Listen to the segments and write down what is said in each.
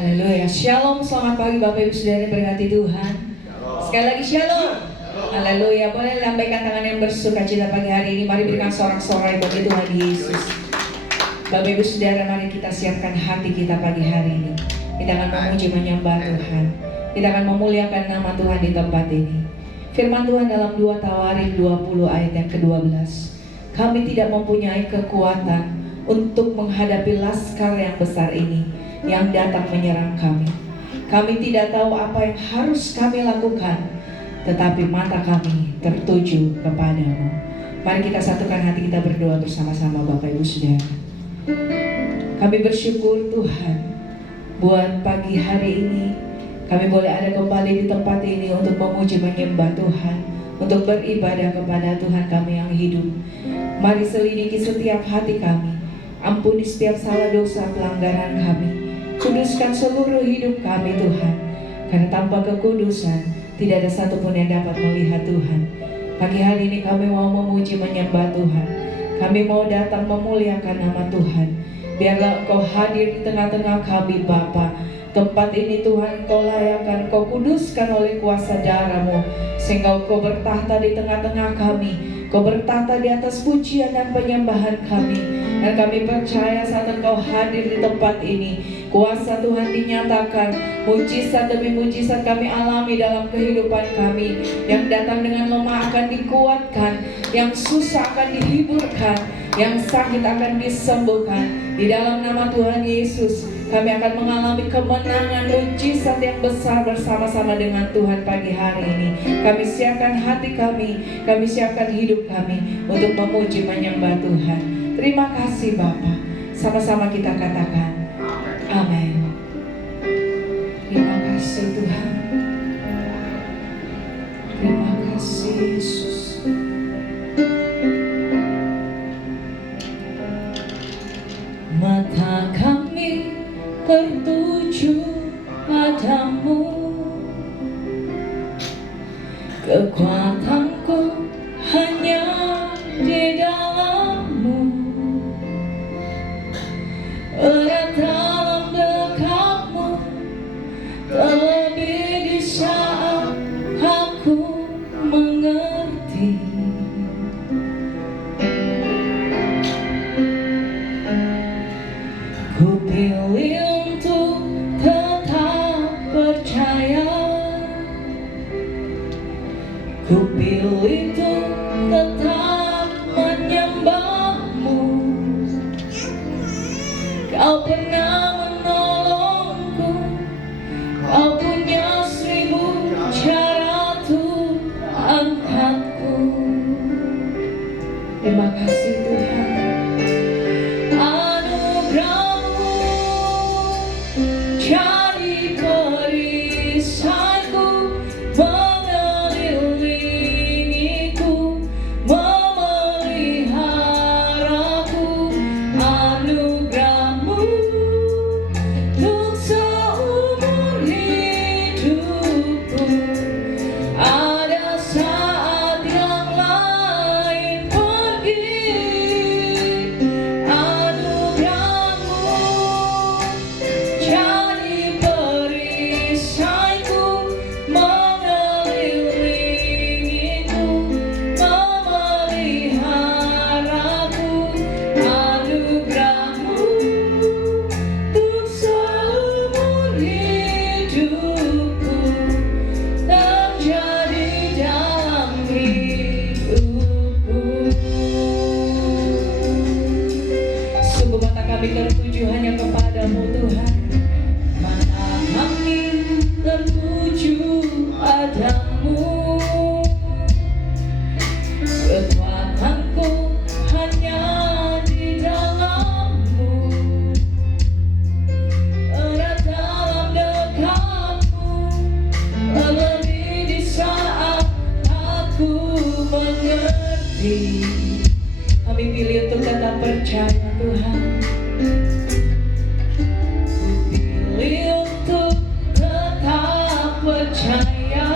Haleluya. Shalom, selamat pagi Bapak Ibu Saudara yang berkati Tuhan. Sekali lagi shalom. Haleluya. Boleh lambaikan tangan yang bersuka cita pagi hari ini. Mari berikan sorak-sorai bagi Tuhan Yesus. Bapak Ibu Saudara, mari kita siapkan hati kita pagi hari ini. Kita akan memuji menyembah Tuhan. Kita akan memuliakan nama Tuhan di tempat ini. Firman Tuhan dalam 2 Tawarin 20 ayat yang ke-12. Kami tidak mempunyai kekuatan untuk menghadapi laskar yang besar ini yang datang menyerang kami. Kami tidak tahu apa yang harus kami lakukan, tetapi mata kami tertuju kepadamu. Mari kita satukan hati kita berdoa bersama-sama Bapak Ibu Saudara. Kami bersyukur Tuhan buat pagi hari ini kami boleh ada kembali di tempat ini untuk memuji menyembah Tuhan, untuk beribadah kepada Tuhan kami yang hidup. Mari selidiki setiap hati kami, ampuni setiap salah dosa pelanggaran kami. Kuduskan seluruh hidup kami Tuhan, karena tanpa kekudusan tidak ada satupun yang dapat melihat Tuhan. Pagi hari ini kami mau memuji menyembah Tuhan. Kami mau datang memuliakan nama Tuhan. Biarlah Engkau hadir di tengah-tengah kami Bapa. Tempat ini Tuhan Engkau layakkan, Engkau kuduskan oleh kuasa darah-Mu, sehingga Engkau bertahta di tengah-tengah kami. Engkau bertahta di atas pujian dan penyembahan kami. Dan kami percaya saat Engkau hadir di tempat ini, kuasa Tuhan dinyatakan, mujizat demi mujizat kami alami dalam kehidupan kami. Yang datang dengan lemah akan dikuatkan, yang susah akan dihiburkan, yang sakit akan disembuhkan. Di dalam nama Tuhan Yesus, kami akan mengalami kemenangan mujizat yang besar bersama-sama dengan Tuhan pagi hari ini. Kami siapkan hati kami siapkan hidup kami untuk memuji menyembah Tuhan. Terima kasih Bapa. Sama-sama kita katakan amin. Terima kasih Tuhan. Terima kasih Yesus. Mata kami tertuju padamu, kekuatanku hanya di dalam-Mu. Erat dalam dekat-Mu, terlebih di saat aku mengerti. Ku pilih untuk tetap percaya. Ku pilih untuk tetap menyembah-Mu. Kau pernah menolongku, Kau punya 1000 cara untuk angkatku. Terima kasih Tuhan. Anugerah-Mu jadi perisaiku, mengelilingiku, memeliharaku. Anugerah-Mu untuk seumur hidupku. Ada saat yang lain pergi. Anugerah-Mu jadi perisaiku, mengelilingiku, memeliharaku. Anugerah-Mu untuk seumur hidupku terjadi dalam hidupku. Sungguh mata kami tertuju hanya kepadamu Tuhan. Mata kami tertuju padamu. Kekuatanku hanya di dalam-Mu. Erat dalam dekat-Mu, terlebih di saat aku mengerti. Kami pilih untuk tetap percaya Tuhan. Ku pilih untuk tetap percaya.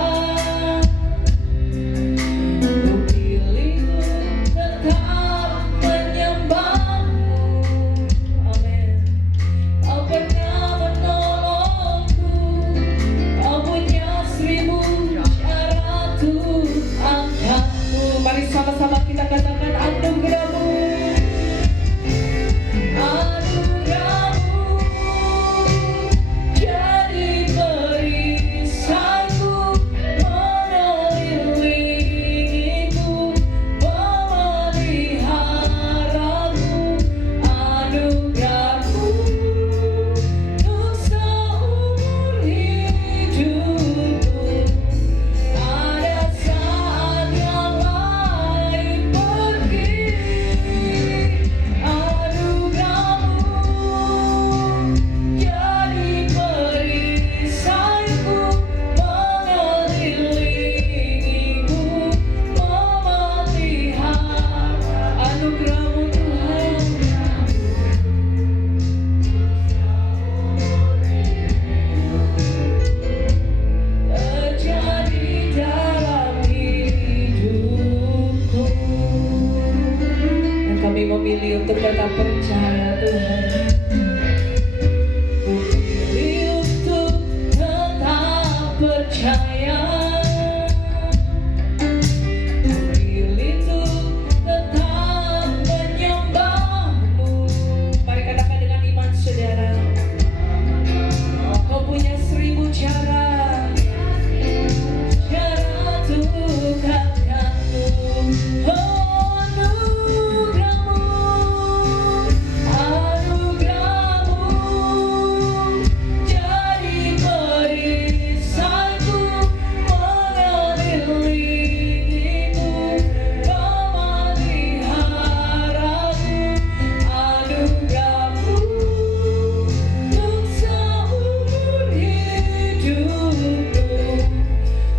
percaya Tuhan. Pilih untuk tetap percaya. Pilih untuk tetap menyembah-Mu. Mari katakan dengan iman saudara. Kau punya 1000 cara. Untuk katamu, oh anugerah-Mu, anugerah-Mu jadi perisaiku, mengelilingiku, memeliharaku. Anugerah-Mu untuk seumur hidupku.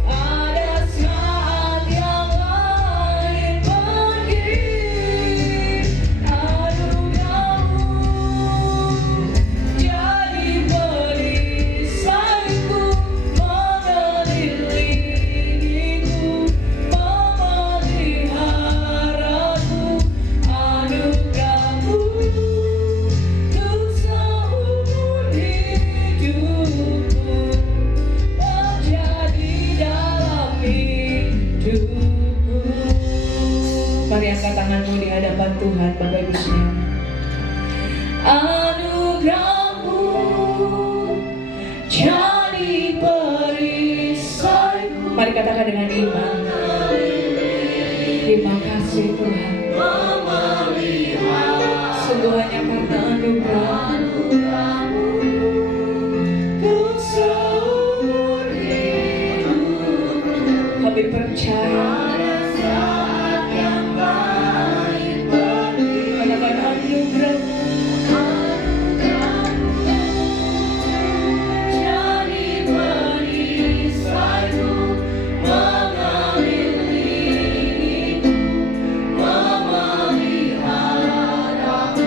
Ada saat yang lain pergi. Anugerah-Mu jadi perisaiku, mengelilingiku, memeliharaku. Anugerah-Mu untuk seumur hidupku terjadi dalam hidupku. Mari angkat tanganmu di hadapan Tuhan, Bapak Ibu saudara. Anugerah-Mu jadi perisaiku. Mari katakan dengan iman. Terima kasih Tuhan. Sungguh hanya karena anugerah-Mu untuk seumur hidupku. Kami percaya. Katakan anugerah-Mu jadi perisaiku, mengelilingiku, memeliharaku.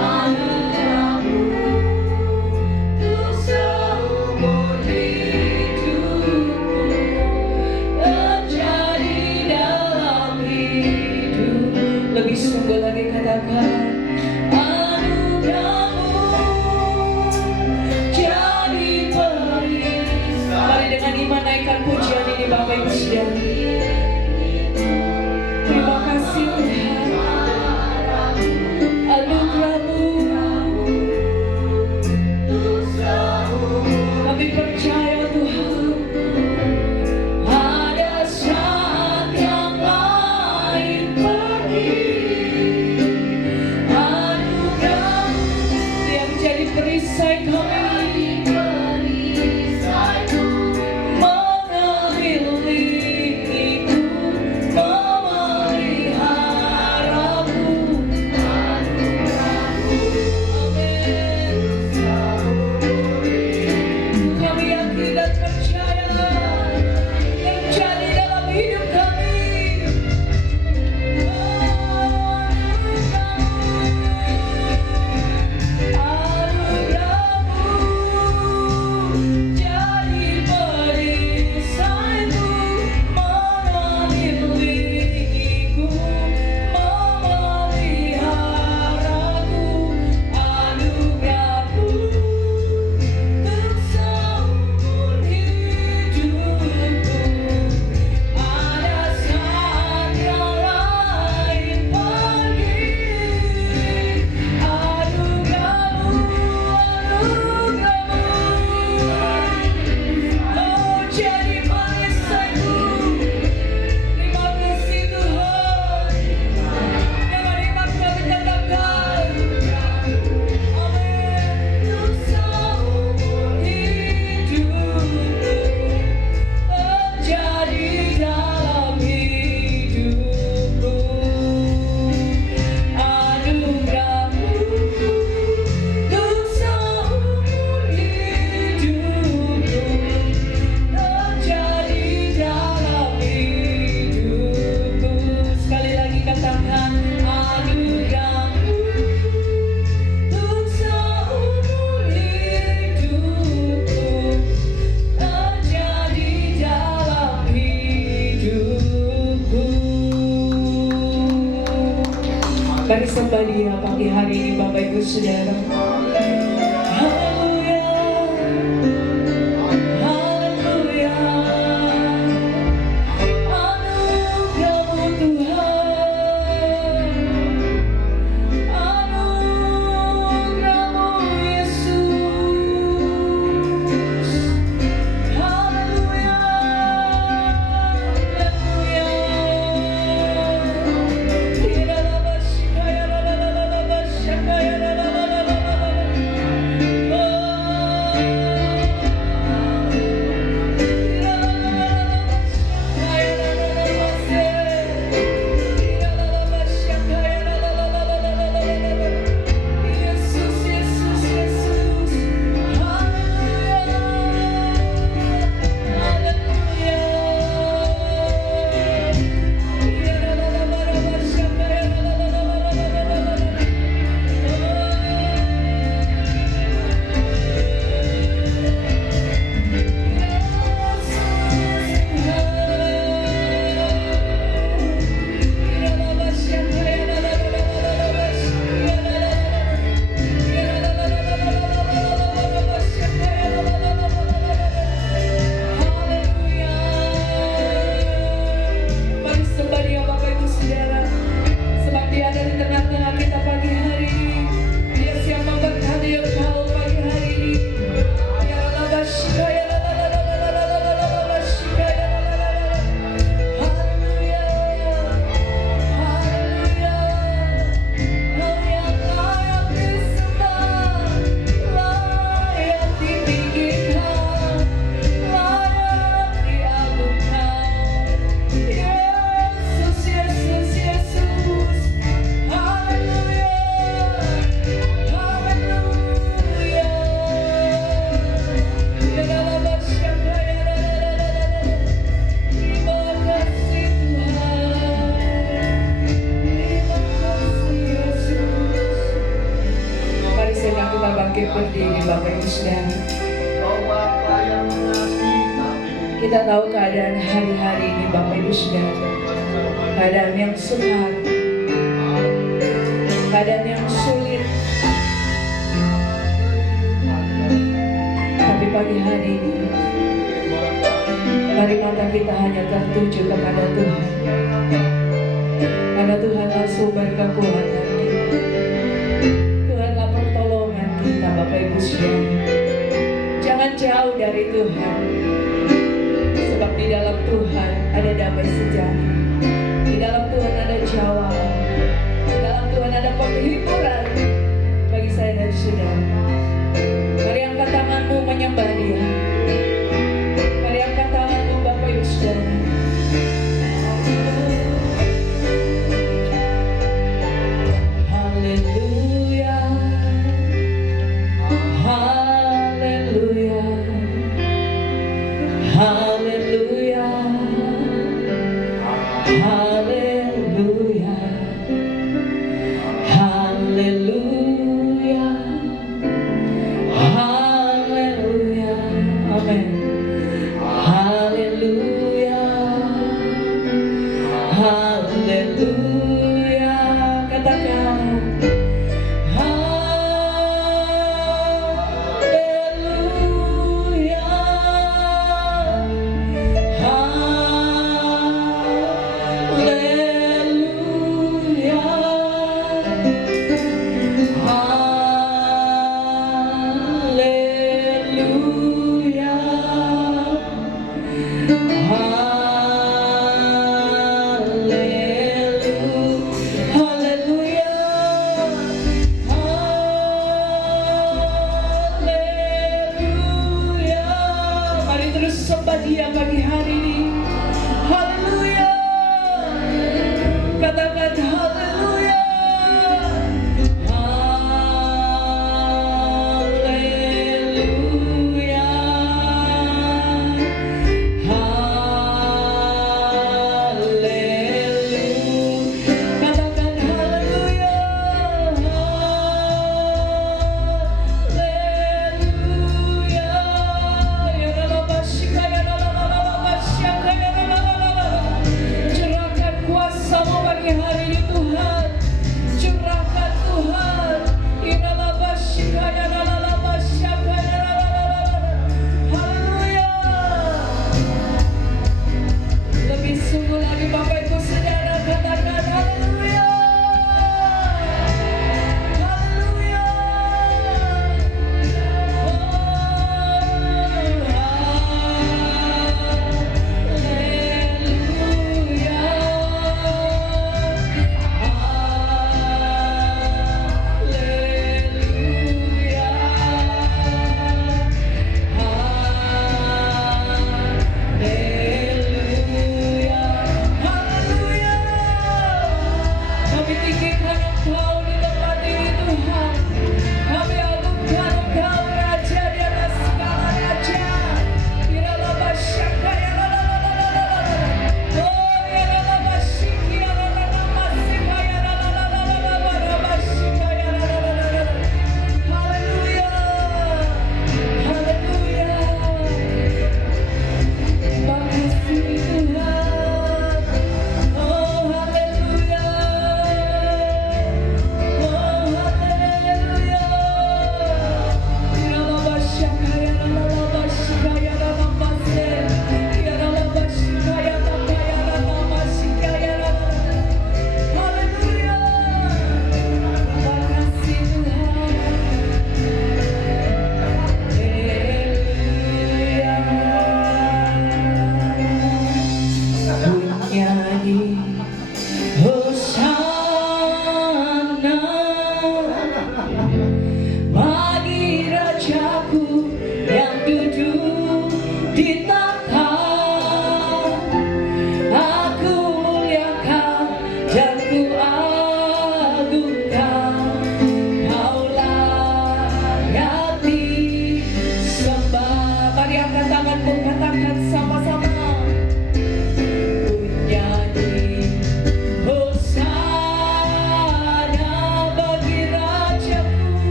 Anugerah-Mu untuk seumur hidupku terjadi dalam hidup. Lebih sungguh lagi katakan anugerah-Mu jadi perisai. Mari dengan iman naikkan pujian ini Bapak Ibu saudara. Terima kasih Tuhan. Anugerah-Mu kami percaya Tuhan. Ada saat yang lain pergi. Anugerah-Mu yang menjadi perisai kami, mengelilingiku, memeliharaku. Amin. Kami yakin dan percaya terjadi dalam hidup kami. Anugerah-Mu sembah Dia pagi hari ini Bapak Ibu Saudara. Haleluya, haleluya. Anugerah-Mu Tuhan, anugerah-Mu Yesus. Haleluya, berdiri Bapak Ibu Saudara. Kita tahu keadaan hari-hari ini Bapak Ibu Saudara, keadaan yang sukar, keadaan yang sulit. Tapi pagi hari ini mari mata kita hanya tertuju kepada Tuhan, karena Tuhanlah sumber kekuatan kita, Tuhanlah pertolongan kita Bapak Ibu Saudara. Jangan jauh dari Tuhan, sebab di dalam Tuhan ada damai sejahtera, di dalam Tuhan ada jawaban, di dalam Tuhan ada penghiburan bagi saya dan saudara. Mari angkat tanganmu menyembah Dia. Mari angkat tanganmu Bapak Ibu Saudara. Haleluya, haleluya, haleluya,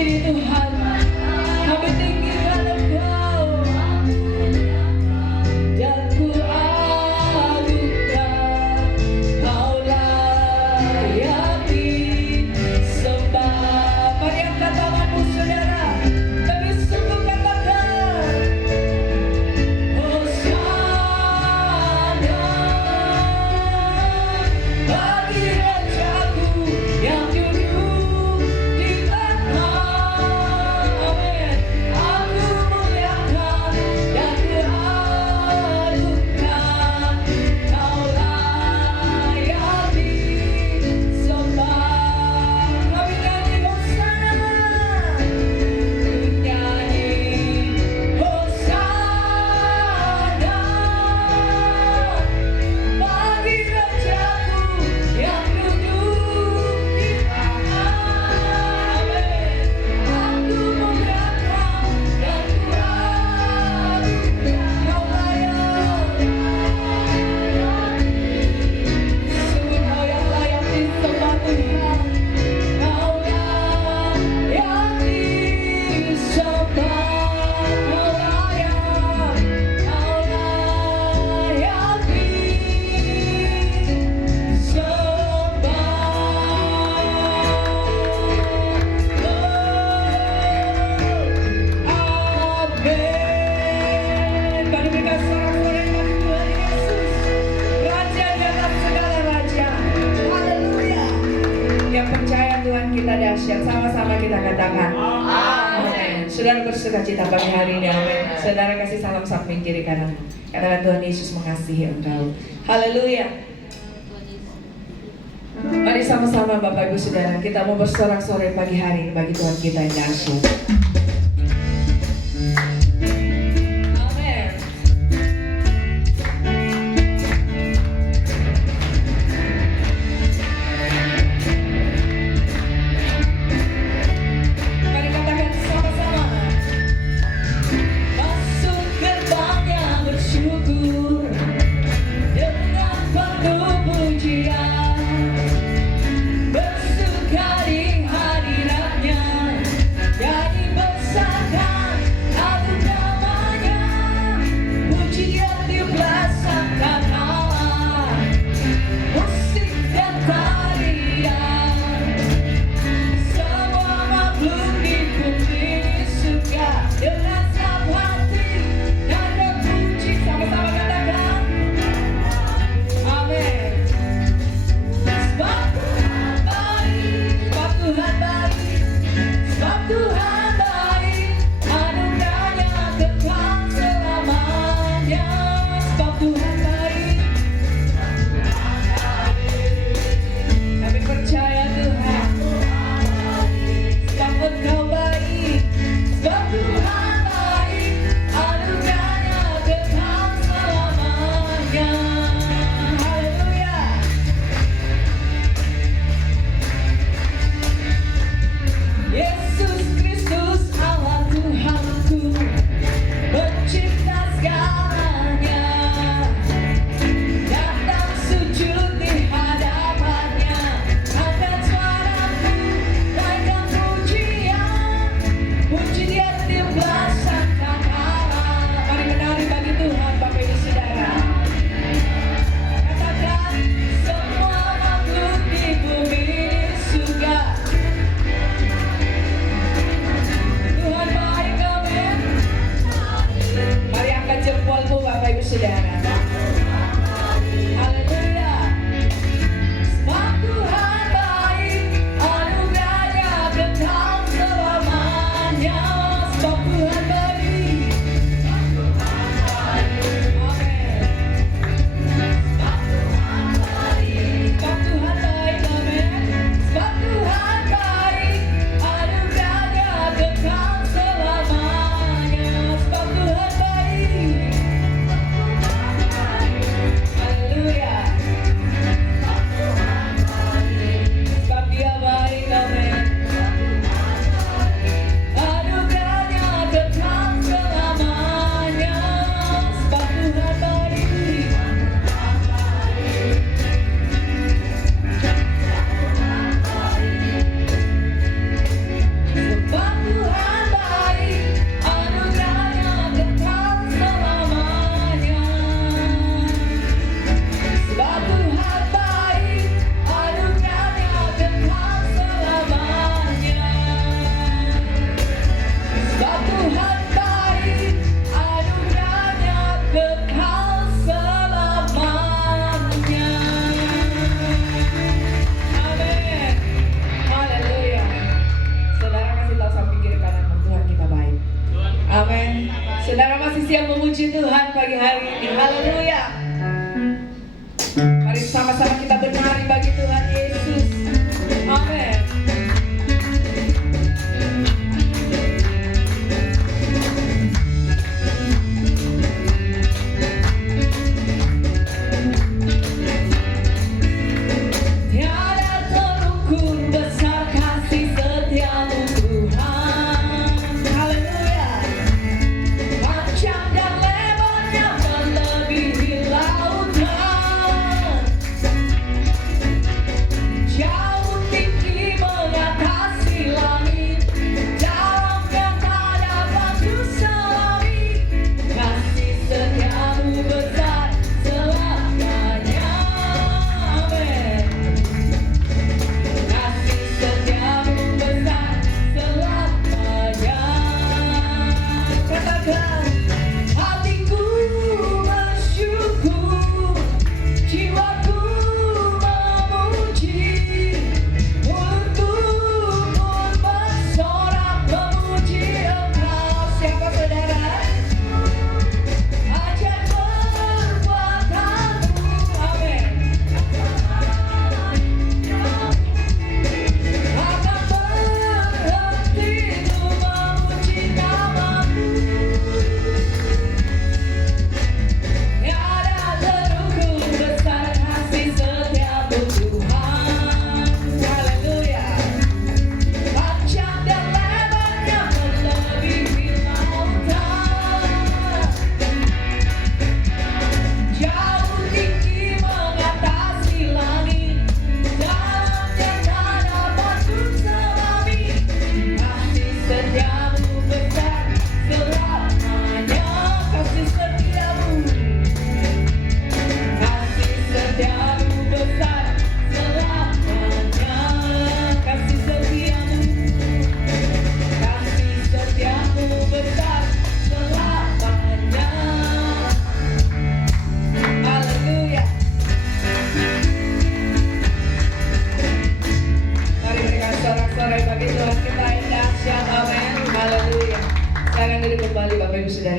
diri Tuhan. Kami tinggikan Engkau dan ku agungkan. Kau layak disembah. Mari angkat tanganmu saudara, kami sungguh katakan Hosana bagi Rajaku yang duduk di tahta. Amin. Aku muliakan dan ku agungkan. Kau layak disembah. Kami nyanyi Hosana, ku nyanyi Hosana bagi Rajaku yang duduk di tahta. Amin. Aku muliakan dan ku agungkan. Kau layak, sungguh Kau yang layak disembah Tuhan. Kau layak disembah. Kau layak Amin. Mari berikan sorak-sorai bagi Tuhan Yesus, Raja di atas segala raja. Haleluya. Yang percaya Tuhan kita dahsyat, sama-sama kita katakan amin. Saudara bersukacita pagi hari ini, amin. Saudara kasih salam samping kiri kanan. Katakan Tuhan Yesus mengasihi engkau. Haleluya. Mari sama-sama Bapak Ibu Saudara, kita mau bersorak-sorai pagi hari ini bagi Tuhan kita yang dahsyat. Amin. Mari katakan sama-sama. Masuk gerbangnya bersyukur dengan penuh pujian, bersuka di hadiratnya, jadi Haleluya. Mari sama-sama kita bernari bagi Tuhan Yesus. Amin.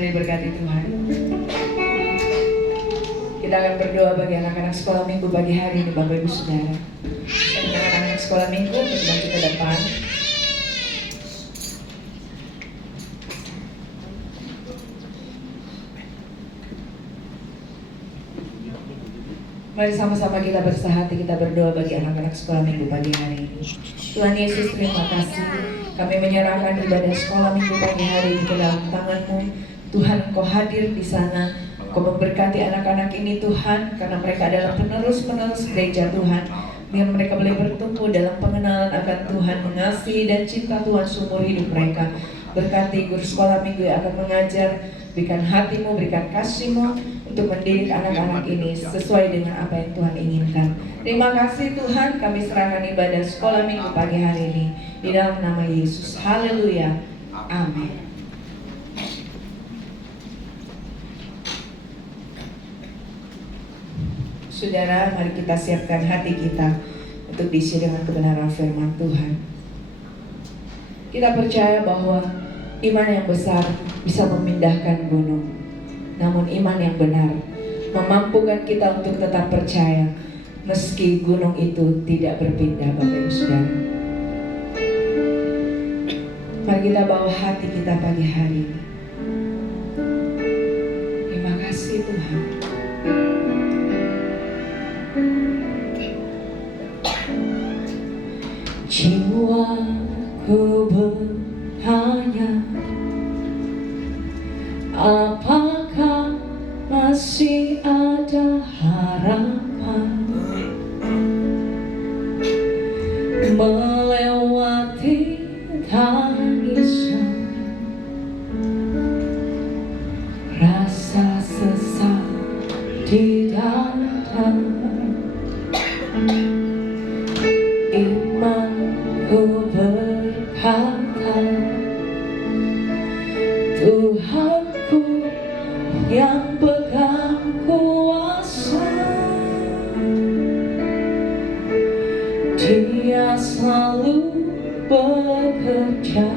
Diberkati Tuhan. Kita akan berdoa bagi anak-anak sekolah minggu pagi hari ini, Bapak Ibu Saudara. Dan anak-anak sekolah minggu berjalan ke depan. Mari sama-sama kita bersahati, kita berdoa bagi anak-anak sekolah minggu pagi hari ini. Tuhan Yesus, terima kasih. Kami menyerahkan ibadah sekolah minggu pagi hari ini ke dalam tangan-Mu. Tuhan, Engkau hadir di sana. Engkau memberkati anak-anak ini Tuhan, karena mereka adalah penerus-penerus gereja Tuhan. Biar mereka boleh bertumbuh dalam pengenalan akan Tuhan, mengasihi dan cinta Tuhan seumur hidup mereka. Berkati guru sekolah minggu yang akan mengajar, berikan hati-Mu, berikan kasih-Mu untuk mendidik anak-anak ini sesuai dengan apa yang Tuhan inginkan. Terima kasih Tuhan, kami serahkan ibadah sekolah minggu pagi hari ini di dalam nama Yesus. Haleluya. Amin. Saudara, mari kita siapkan hati kita untuk diisi dengan kebenaran firman Tuhan. Kita percaya bahwa iman yang besar bisa memindahkan gunung. Namun iman yang benar memampukan kita untuk tetap percaya meski gunung itu tidak berpindah, Bapak Ibu Saudara. Mari kita bawa hati kita pagi hari ini. Terima kasih Tuhan. Jiwaku bertanya, apakah masih ada harapan melewati tangisan, rasa sesak di dada. Imanku berkata, Tuhanku yang pegang kuasa, Dia selalu bekerja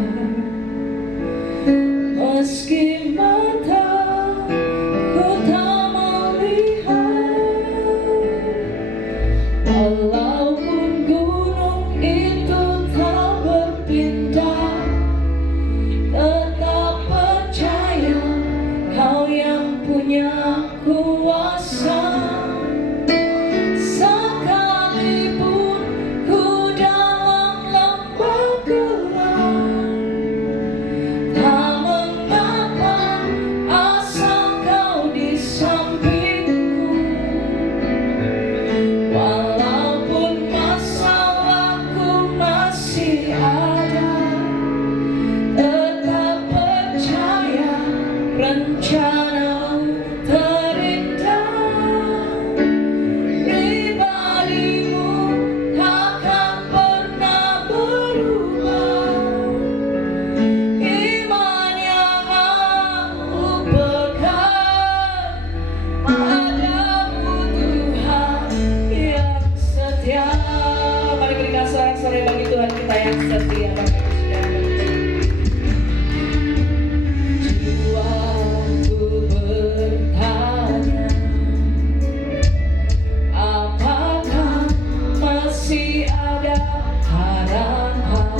meski mataku tak melihat. sorak-sorai bagi Tuhan kita yang setia, Bapak Ibu Saudara. Jiwaku bertanya, apakah masih ada harapan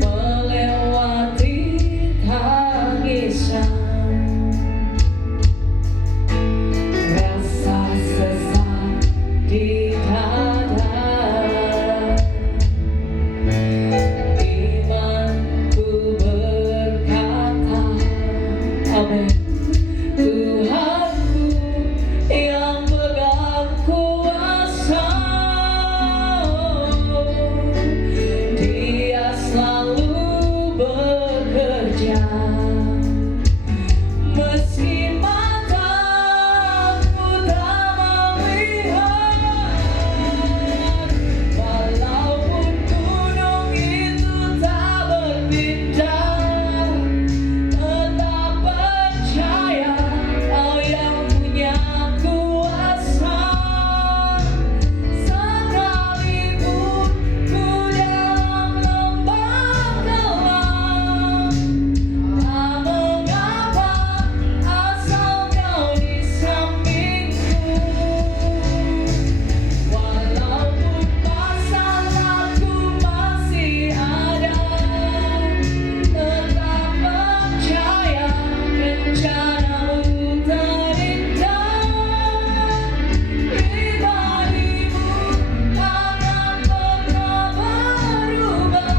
melewati tangisan, rasa sesak di dada. Imanku berkata, amin. Tuhanku yang pegang kuasa, Dia selalu bekerja. Meski mataku tak melihat, walaupun gunung itu tak berpindah, tetap percaya Kau yang punya kuasa. Sekalipun ku dalam lembah gelap, tak mengapa asal Kau di sampingku. Walaupun masalahku masih ada, tetap percaya rencanamu terindah. Pribadimu akan pernah berubah.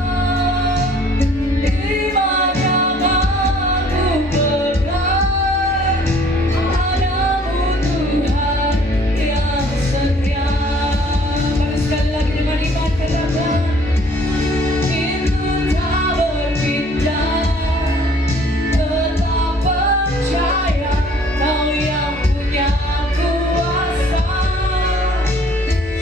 Iman yang aku pegang, padamu Tuhan yang setia. Mari sekali lagi dengan iman katakan, itu tak berpindah, tetap percaya Kau yang punya kuasa.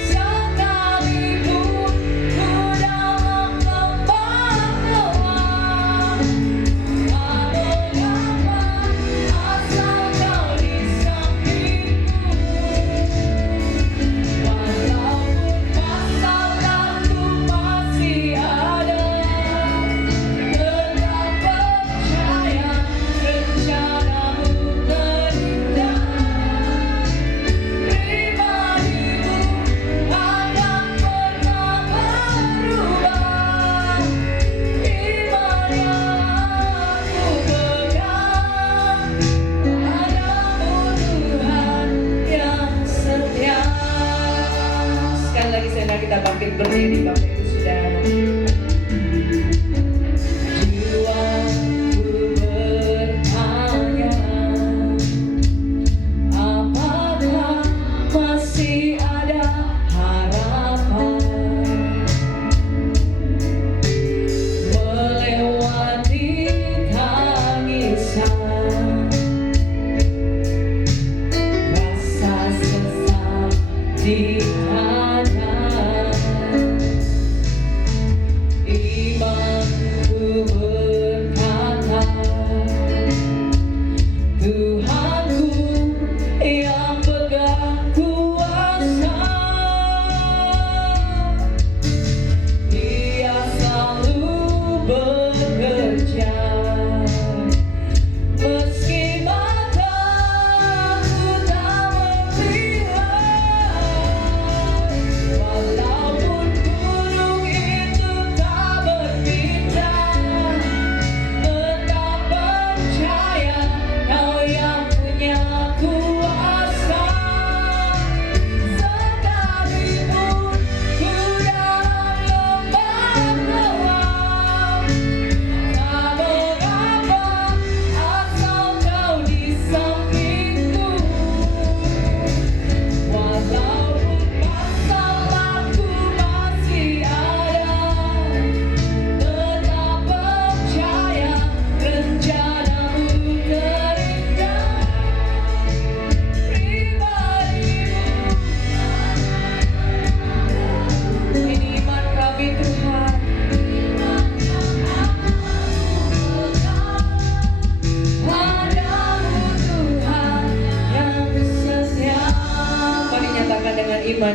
Sekalipun ku dalam lembah gelap, tak mengapa asal Kau di sampingku. Walaupun masalahku masih ada, tetap percaya rencanamu terindah. Pribadimu akan pernah berubah. Iman yang aku pegang, padamu Tuhan yang setia. Sekali lagi saya kita bangkit berdiri, Bapak Ibu Saudara. Jiwaku bertanya, apakah masih ada harapan melewati tangisan, rasa sesak di dada.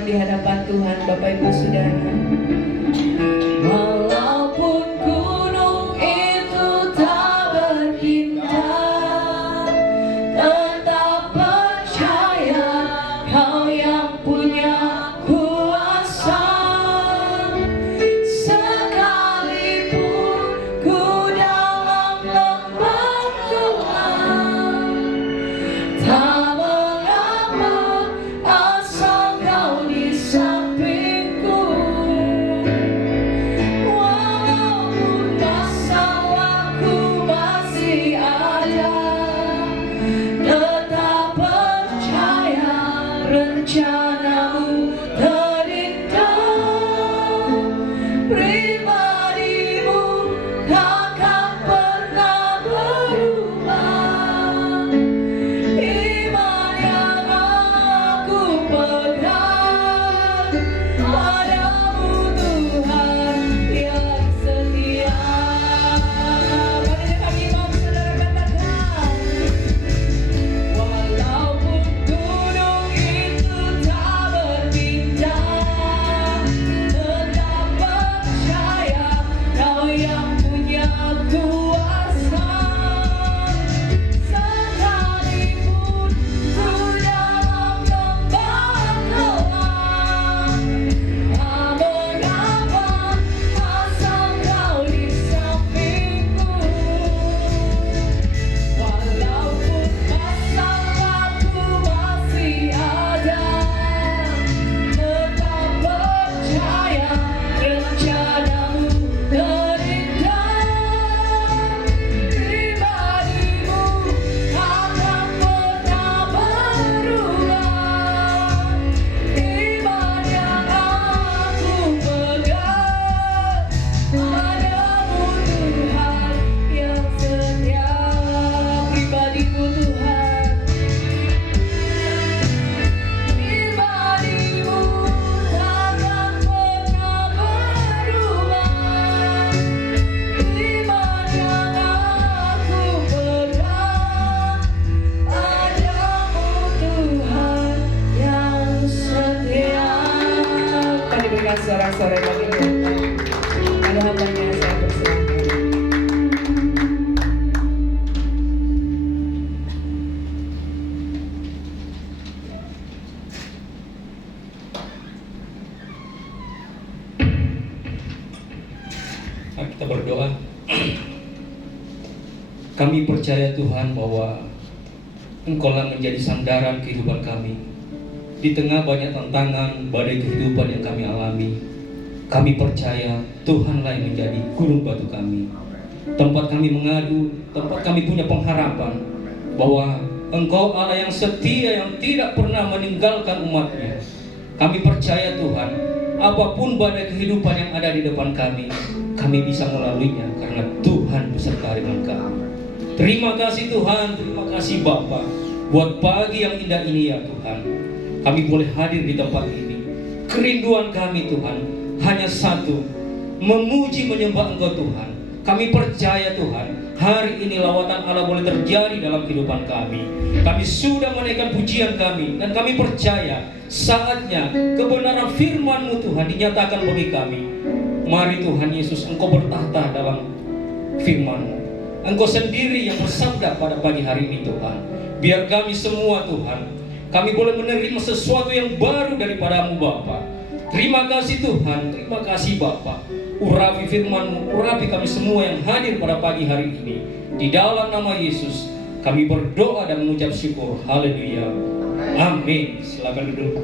Tuhan di hadapan Tuhan, Bapak Ibu Saudara. Walaupun gunung itu tak berpindah, tetap percaya Kau yang punya kuasa. Sekalipun ku dalam lembah gelap, tak mengapa asal Kau di sampingku. Walaupun masalahku masih ada, tetap percaya rencana-Mu terindah. Pribadi-Mu takkan pernah berubah. Iman yang aku pegang padamu Tuhan yang setia. Mari dengan imam saudara katakan, walaupun gunung itu tak berpindah, tetap percaya Kau yang punya kuasa. Sekalipun ku dalam lembah gelap, tak mengapa asal Kau di sampingku. Walaupun masalahku masih ada, tetap percaya rencana-Mu terindah. Pribadi-Mu akan pernah berubah. Iman yang aku pegang padamu Tuhan yang setia. Pribadi-Mu Tuhan, pribadi-Mu takkan pernah berubah. Iman yang aku pegang padamu Tuhan yang setia. Tadi berikan sorak-sorai bagi Tuhan. Ada hambanya saya persilakan. Mari kita berdoa. Kami percaya Tuhan bahwa Engkaulah menjadi sandaran kehidupan kami. Di tengah banyak tantangan, badai kehidupan yang kami alami, kami percaya Tuhanlah yang menjadi gunung batu kami, tempat kami mengadu, tempat kami punya pengharapan bahwa Engkau Allah yang setia, yang tidak pernah meninggalkan umat-Nya. Kami percaya Tuhan, apapun badai kehidupan yang ada di depan kami bisa melaluinya karena Tuhan beserta dengan kami. Terima kasih Tuhan, terima kasih Bapa buat pagi yang indah ini ya Tuhan. Kami boleh hadir di tempat ini. Kerinduan kami Tuhan hanya satu, memuji menyembah Engkau Tuhan. Kami percaya Tuhan, hari ini lawatan Allah boleh terjadi dalam kehidupan kami. Kami sudah menaikkan pujian kami dan kami percaya saatnya kebenaran firman-Mu Tuhan dinyatakan bagi kami. Mari Tuhan Yesus, Engkau bertahta dalam firman-Mu. Engkau sendiri yang bersabda pada pagi hari ini Tuhan. Biar kami semua Tuhan, kami boleh menerima sesuatu yang baru daripada-Mu Bapa. Terima kasih Tuhan, terima kasih Bapa. Urapi firman-Mu, urapi kami semua yang hadir pada pagi hari ini. Di dalam nama Yesus, kami berdoa dan mengucap syukur. Haleluya. Amin. Silakan duduk.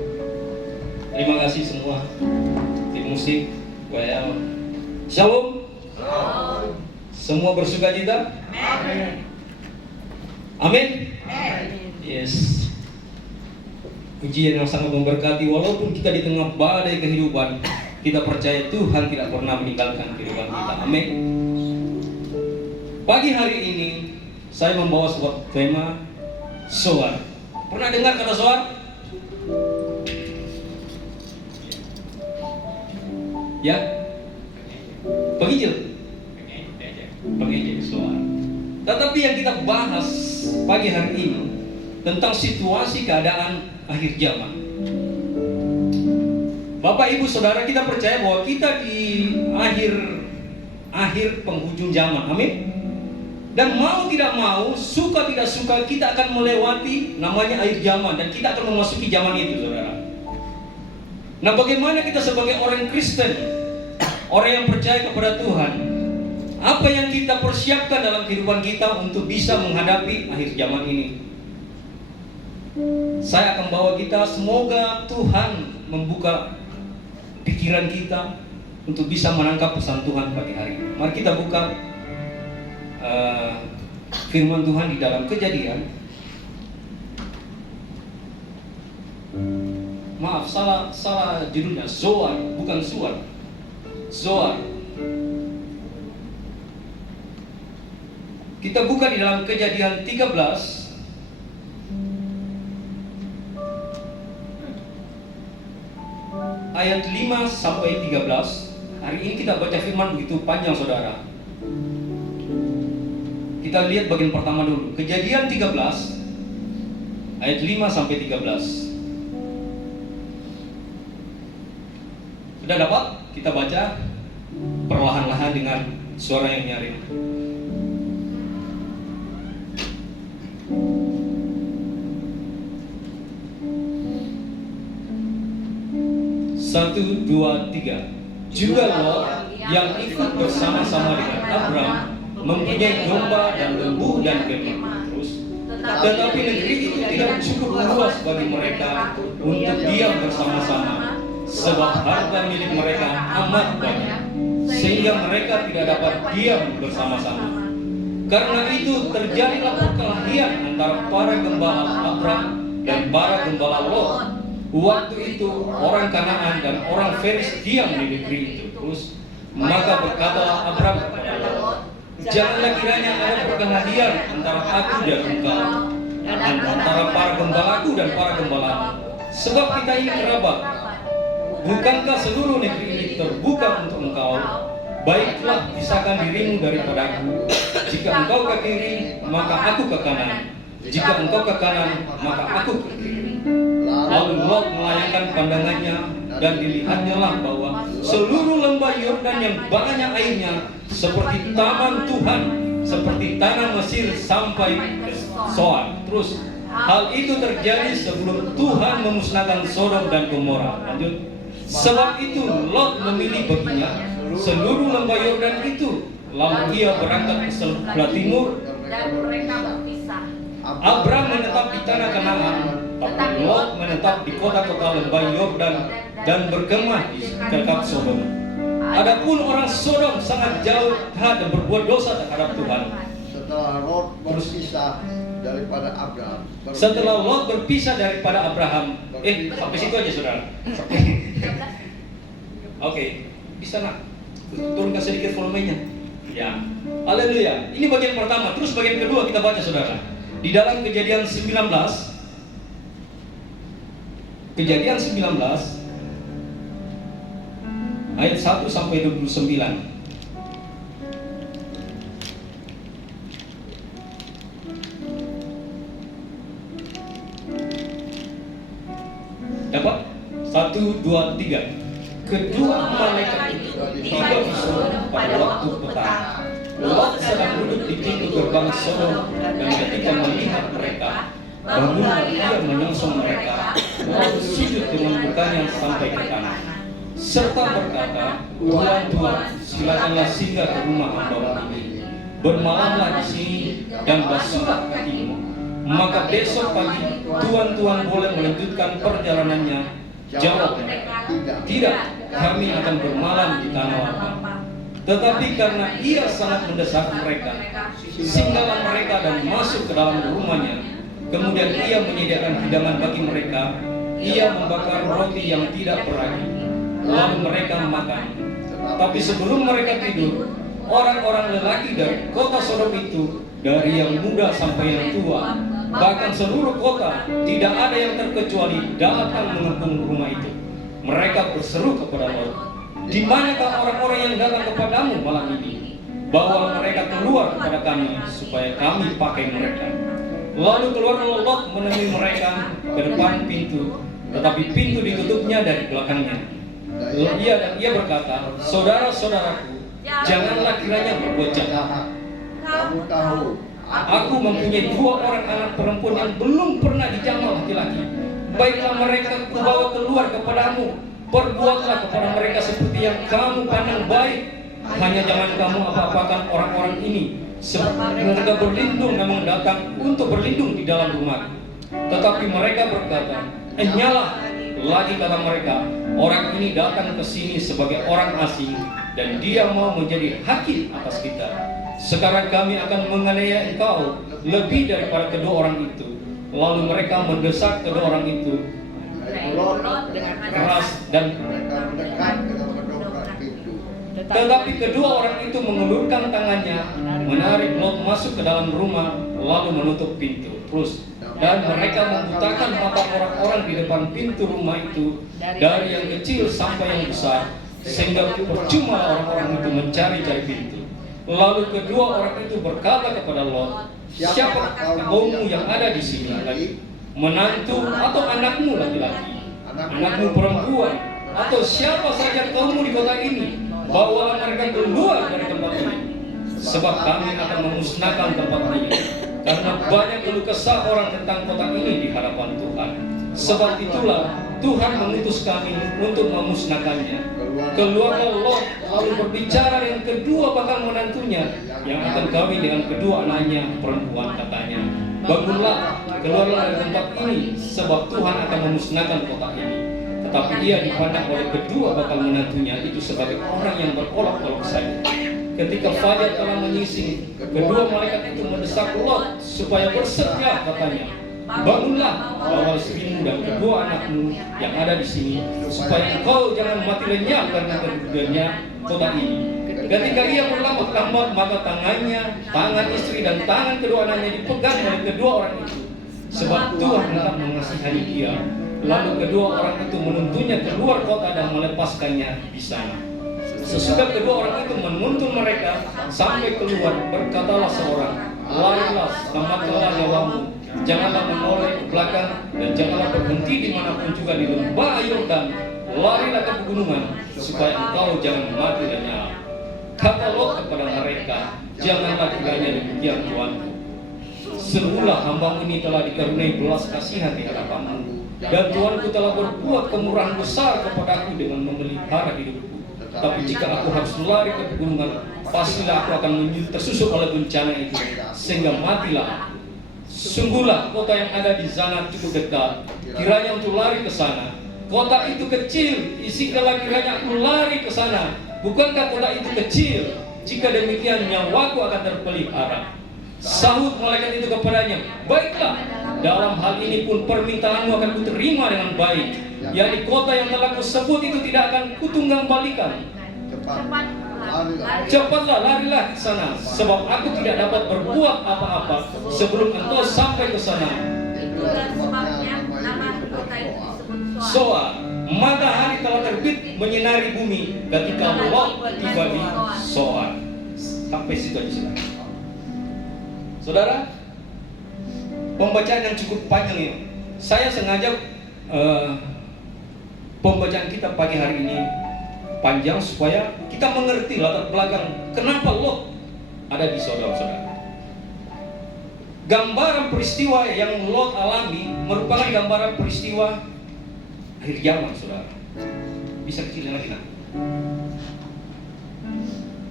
Terima kasih semua. Tim musik, well. Shalom. Semua bersuka cita? Amin. Amin. Yes. Pujian yang sangat memberkati. Walaupun kita di tengah badai kehidupan, kita percaya Tuhan tidak pernah meninggalkan kehidupan kita. Amin. Pagi hari ini saya membawa sebuah tema soar. Pernah dengar kata soar? Ya? Pengijil? Pengijil soar. Tetapi yang kita bahas pagi hari ini tentang situasi keadaan akhir zaman. Bapak Ibu Saudara, kita percaya bahwa kita di akhir penghujung zaman. Amin. Dan mau tidak mau, suka tidak suka, kita akan melewati namanya akhir zaman, dan kita akan memasuki zaman itu, saudara. Nah, bagaimana kita sebagai orang Kristen, orang yang percaya kepada Tuhan, apa yang kita persiapkan dalam kehidupan kita untuk bisa menghadapi akhir zaman ini? Saya akan bawa kita, semoga Tuhan membuka pikiran kita untuk bisa menangkap pesan Tuhan pagi hari. Mari kita buka firman Tuhan di dalam Kejadian. Maaf, salah judulnya. Zoar, bukan Suar. Zoar. Kita buka di dalam Kejadian 13 ayat 5 sampai 13. Hari ini kita baca firman begitu panjang, saudara. Kita lihat bagian pertama dulu. Kejadian 13 ayat 5 sampai 13. Sudah dapat? Kita baca perlahan-lahan dengan suara yang nyaring. Satu, dua, tiga. Juga Lot yang ikut bersama-sama dengan Abram mempunyai domba dan lembu dan kemah. Terus, tetapi negeri itu tidak cukup luas bagi mereka untuk diam bersama-sama, sebab harta milik mereka amat banyak, sehingga mereka tidak dapat diam bersama-sama. Karena itu terjadilah perkelahian antara para gembala Abram dan para gembala Lot. Waktu itu orang Kanaan dan orang Feris diam di negeri itu. Terus, maka berkatalah Abram kepada Lot, janganlah kiranya ada perkelahian antara aku dan engkau, dan antara para gembalaku dan para gembalamu, sebab kita ini kerabat. Bukankah seluruh negeri ini terbuka untuk engkau? Baiklah, pisahkan dirimu daripadaku. Jika engkau ke kiri, maka aku ke kanan. Jika engkau ke kanan, maka aku ke kiri. Lalu Lot melayangkan pandangannya, dan dilihatnya lah bahwa seluruh lembah Yordan yang banyak airnya seperti taman Tuhan, seperti tanah Mesir sampai ke Zoar. Terus, hal itu terjadi sebelum Tuhan memusnahkan Sodom dan Gomora. Lanjut. Sebab itu Lot memilih baginya seluruh lembah Yordan itu, lalu ia berangkat ke sebelah timur, dan mereka berpisah. Abram menetap di tanah Kanaan, tapi Lot menetap di kota-kota lembah Yordan dan berkemah di dekat Sodom. Adapun orang Sodom sangat jauh dan berbuat dosa terhadap Tuhan. Setelah Lot berpisah daripada Abram. Setelah Lot berpisah daripada Abraham. Sampai situ aja, saudara. Oke, bisa nak turunkan sedikit volumenya. Ya, haleluya. Ini bagian pertama. Terus bagian kedua kita baca, saudara. Di dalam Kejadian 19, Kejadian 19 ayat 1 sampai 29. Dapat? 1, 2, 3. Kedua malaikat itu tiba di Sodom pada waktu petang. Lot sedang duduk di pintu gerbang Sodom, dan ketika melihat mereka, bangunlah ia menyongsong mereka, lalu sujud dengan mukanya sampai ke tanah, serta berkata, Tuhan, silakanlah singgah ke rumah hamba ini, bermalamlah di sini dan basuhlah kakimu. Maka besok pagi Tuhan boleh melanjutkan perjalanannya. Jawab mereka, tidak, kami akan bermalam di tanah lapang. Tetapi karena ia sangat mendesak mereka, singgahlah mereka dan masuk ke dalam rumahnya. Kemudian ia menyediakan hidangan bagi mereka. Ia membakar roti yang tidak beragi, lalu mereka makan. Tapi sebelum mereka tidur, orang-orang lelaki dari kota Sodom itu, dari yang muda sampai yang tua, bahkan seluruh kota, tidak ada yang terkecuali datang mengepung rumah itu. Mereka berseru kepada Lot, di manakah orang-orang yang datang kepadamu malam ini? Bawa mereka keluar kepada kami, supaya kami pakai mereka. Lalu keluarlah Lot menemui mereka ke depan pintu, tetapi pintu ditutupnya dari belakangnya. Ia berkata, saudara-saudaraku, janganlah kiranya berbuat jahat. Kamu tahu, Aku mempunyai 2 orang anak perempuan yang belum pernah dijamah laki-laki. Baiklah mereka kubawa keluar kepadamu. Perbuatlah kepada mereka seperti yang kamu pandang baik. Hanya jangan kamu apa-apakan orang-orang ini, sebab mereka berlindung memang datang untuk berlindung di dalam rumah. Tetapi mereka berkata, nyalah. Lagi kata mereka, orang ini datang ke sini sebagai orang asing dan dia mau menjadi hakim atas kita. Sekarang kami akan menganiaya engkau lebih daripada kedua orang itu. Lalu mereka mendesak kedua orang itu dengan keras dan mereka mendekat dengan mendobrak pintu. tetapi kedua orang itu mengulurkan tangannya, menarik Lot masuk ke dalam rumah, lalu menutup pintu. Terus, dan mereka membutakan mata orang-orang di depan pintu rumah itu, dari yang kecil sampai yang besar, sehingga percuma orang-orang itu mencari-cari pintu. Lalu kedua orang itu berkata kepada Lot, siapa kaummu yang ada di sini lagi? Menantu atau anakmu laki-laki? Anakmu perempuan? Atau siapa saja kaummu di kota ini? Bawalah mereka keluar dari tempat ini, sebab kami akan memusnahkan tempat ini. Karena banyak keluh kesah orang tentang kota ini di hadapan Tuhan. Sebab itulah Tuhan mengutus kami untuk memusnahkannya. Keluarlah Lot lalu berbicara dengan kedua bakal menantunya yang akan kawin dengan kedua anaknya perempuan, katanya, bangunlah, keluarlah dari tempat ini, sebab Tuhan akan memusnahkan kota ini. Tetapi ia dipandang oleh kedua bakal menantunya itu sebagai orang yang berolok-olok saja. Ketika fajar telah menyingsing, kedua malaikat itu mendesak Lot supaya bersedia, katanya, bangunlah, bawa istrimu dan kedua anakmu yang ada di sini, supaya engkau jangan mati lenyap karena kerugiannya kota ini. Ketika ia berlambat-lambat, maka tangan istri dan tangan kedua anaknya dipegang oleh kedua orang itu, sebab Tuhan tetap mengasihani dia. Lalu kedua orang itu menuntunnya keluar kota dan melepaskannya di sana. Sesudah kedua orang itu menuntun mereka sampai keluar, berkatalah seorang, larilah, selamatkanlah nyawamu, janganlah menoleh ke belakang dan janganlah berhenti dimanapun juga di lembah Yordan. Larilah ke pegunungan supaya engkau jangan mati dan nyala. Kata Lot kepada mereka, janganlah kiranya demikian tuanku. Serulah hambamu ini telah dikaruniai belas kasihan di hadapanmu, dan Tuanku telah berbuat kemurahan besar kepadaku dengan memelihara hidupku. Tapi jika aku harus lari ke pegunungan, pastilah aku akan tersusuk oleh bencana itu, sehingga matilah aku. Sungguhlah kota yang ada di sana cukup dekat, kiranya untuk lari ke sana. Kota itu kecil, izinkanlah kiranya aku lari ke sana. Bukankah kota itu kecil? Jika demikian nyawaku akan terpelihara. Sahut malaikat itu kepadanya, baiklah, dalam hal ini pun permintaanmu akan kuterima dengan baik. Yakni kota yang telah kusebut itu tidak akan kutunggang balikan. Cepatlah larilah ke sana, sebab aku tidak dapat berbuat apa-apa sebelum engkau sampai ke sana. Itulah sebabnya nama kota itu disebut Soa. Matahari telah terbit menyinari bumi ketika Lot tiba di Soa. Sampai situ aja saudara. Saudara, pembacaan yang cukup panjang ini. Saya sengaja pembacaan kita pagi hari ini panjang supaya kita mengerti latar belakang kenapa Lot ada di saudara-saudara. Gambaran peristiwa yang Lot alami merupakan gambaran peristiwa akhir zaman, saudara. Bisa kecilin lagi nak.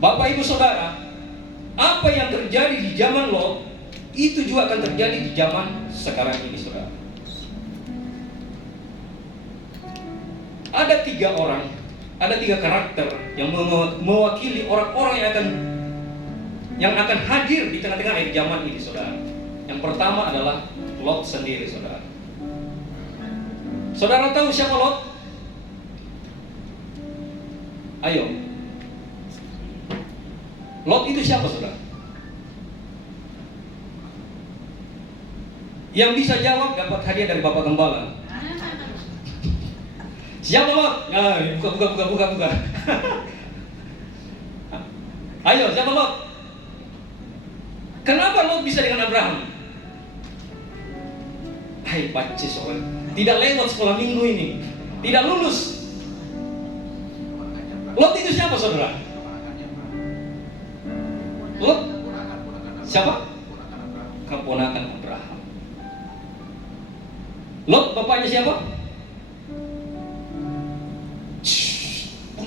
Bapak Ibu Saudara, apa yang terjadi di zaman Lot itu juga akan terjadi di zaman sekarang ini, saudara. Ada 3 orang, ada 3 karakter yang mewakili orang-orang yang akan hadir di tengah-tengah akhir zaman ini, saudara. Yang pertama adalah Lot sendiri, saudara. Saudara tahu siapa Lot? Ayo. Lot itu siapa, saudara? Yang bisa jawab dapat hadiah dari Bapak Gembala. Siapa Lot? Nah, buka. Ayo, siapa Lot? Kenapa Lot bisa dengan Abraham? Hai pacis orang, tidak lewat sekolah minggu ini, tidak lulus. Lot itu siapa, saudara? Lot siapa? Keponakan Abraham. Lot bapaknya siapa?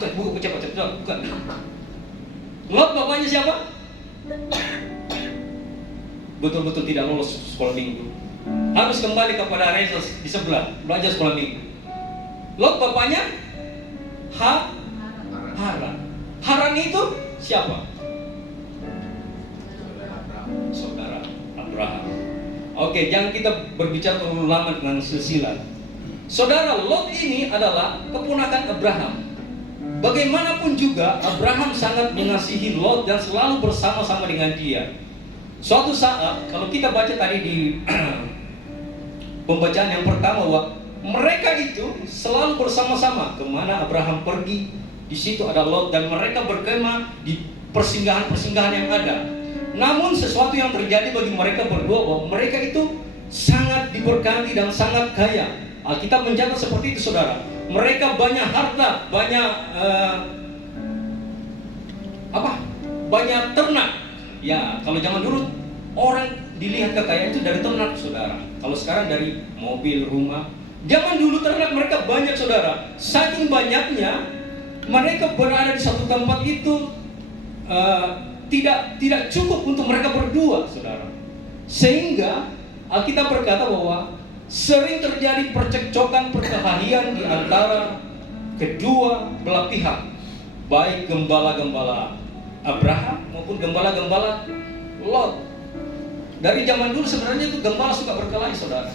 Bukan, cepat, bukan. Lot bapaknya siapa? Betul-betul tidak lolos sekolah minggu. Harus kembali kepada Resos di sebelah, belajar sekolah minggu. Lot bapaknya Haran. Haran itu siapa? Saudara Abraham. Oke, jangan kita berbicara terlalu lama dengan silsilah. Saudara, Lot ini adalah keponakan Abraham. Bagaimanapun juga Abraham sangat mengasihi Lot dan selalu bersama-sama dengan dia. Suatu saat, kalau kita baca tadi di pembacaan yang pertama, bahwa mereka itu selalu bersama-sama. Kemana Abraham pergi, di situ ada Lot, dan mereka berkemah di persinggahan-persinggahan yang ada. Namun sesuatu yang terjadi bagi mereka berdua, bahwa mereka itu sangat diberkati dan sangat kaya. Alkitab mencatat seperti itu, saudara. Mereka banyak harta, banyak banyak ternak. Ya, kalau zaman dulu orang dilihat kekayaan itu dari ternak, saudara. Kalau sekarang dari mobil, rumah. Zaman dulu ternak mereka banyak, saudara. Saking banyaknya, mereka berada di satu tempat itu tidak cukup untuk mereka berdua, saudara. Sehingga Alkitab berkata bahwa sering terjadi percekcokan, perkelahian di antara kedua belah pihak, baik gembala-gembala Abraham maupun gembala-gembala Lot. Dari zaman dulu sebenarnya itu gembala suka berkelahi, saudara.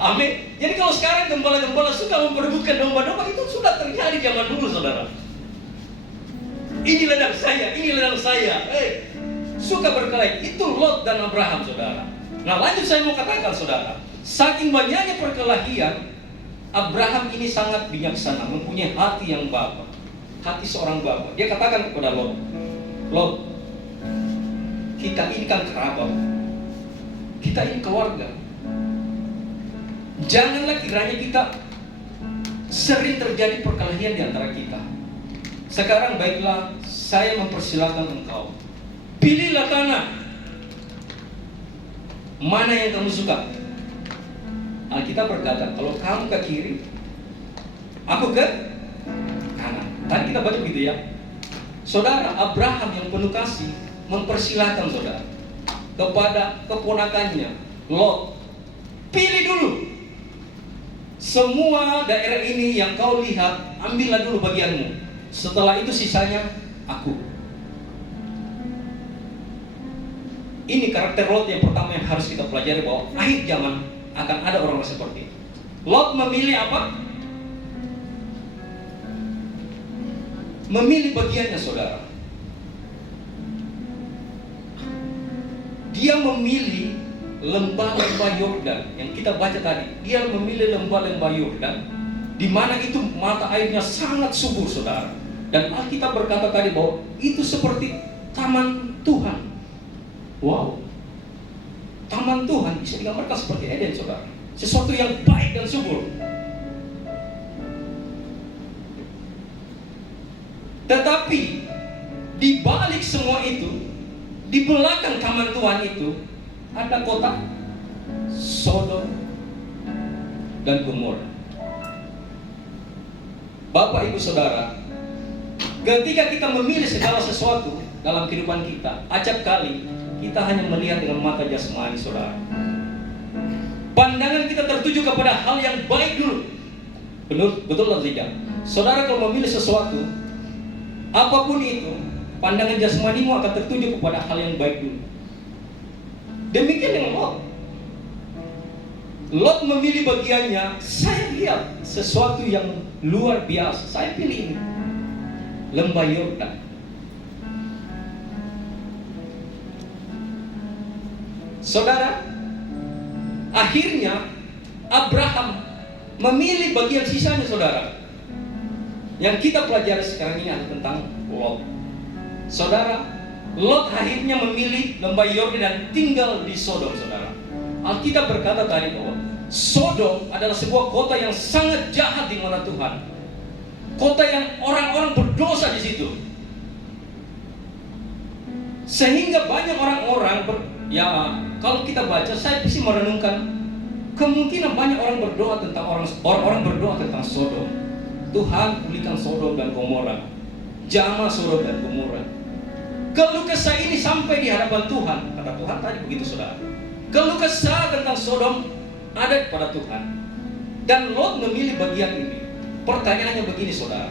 Amin. Jadi kalau sekarang gembala-gembala suka memperebutkan domba-domba, itu sudah terjadi zaman dulu, saudara. Ini ladang saya, suka berkelahi. Itu Lot dan Abraham, saudara. Nah, lanjut saya mau katakan, saudara, saking banyaknya perkelahian, Abraham ini sangat bijaksana, mempunyai hati yang bapak, hati seorang bapak. Dia katakan kepada Lot, Lot, kita ini kan kerabat, kita ini keluarga. Janganlah kiranya kita sering terjadi perkelahian di antara kita. Sekarang baiklah, saya mempersilakan engkau, pilihlah tanah mana yang kamu suka. Alkitab berkata, kalau kamu ke kiri, aku ke kanan. Tadi kita baca begitu ya. Saudara, Abraham yang penuh kasih mempersilahkan saudara kepada keponakannya Lot, pilih dulu semua daerah ini yang kau lihat, ambillah dulu bagianmu. Setelah itu sisanya aku. Ini karakter Lot yang pertama yang harus kita pelajari, bahwa akhir zaman akan ada orang seperti itu. Lot memilih apa? Memilih bagiannya, saudara. Dia memilih lembah-lembah Yordan yang kita baca tadi. Dia memilih lembah-lembah Yordan, di mana itu mata airnya sangat subur, saudara. Dan Alkitab berkata tadi bahwa itu seperti taman Tuhan. Wow, taman Tuhan bisa digambarkan seperti Eden, saudara. Sesuatu yang baik dan subur. Tetapi di balik semua itu, di belakang taman Tuhan itu, ada kota Sodom dan Gomora. Bapak, Ibu, Saudara, ketika kita memilih segala sesuatu dalam kehidupan kita, acap kali kita hanya melihat dengan mata jasmani, saudara. Pandangan kita tertuju kepada hal yang baik dulu. Betul atau tidak? Saudara, kalau memilih sesuatu, apapun itu, pandangan jasmanimu akan tertuju kepada hal yang baik dulu. Demikian dengan Lot. Lot memilih bagiannya. Saya lihat sesuatu yang luar biasa, saya pilih ini, lembah Yordan. Saudara, akhirnya Abraham memilih bagian sisanya, saudara. Yang kita pelajari sekarang ini adalah tentang Lot. Saudara, Lot akhirnya memilih lembah Yordan dan tinggal di Sodom, saudara. Alkitab berkata tadi bahwa Sodom adalah sebuah kota yang sangat jahat di mata Tuhan. Kota yang orang-orang berdosa di situ. Sehingga banyak orang-orang ya kalau kita baca, saya pasti merenungkan kemungkinan banyak orang berdoa tentang orang berdoa tentang Sodom. Tuhan pulihkan Sodom dan Gomora, jamah Sodom dan Gomora. Keluh kesah ini sampai di hadapan Tuhan. Kata Tuhan tadi begitu, saudara. Keluh kesah tentang Sodom ada kepada Tuhan. Dan Lot memilih bagian ini. Pertanyaannya begini, saudara.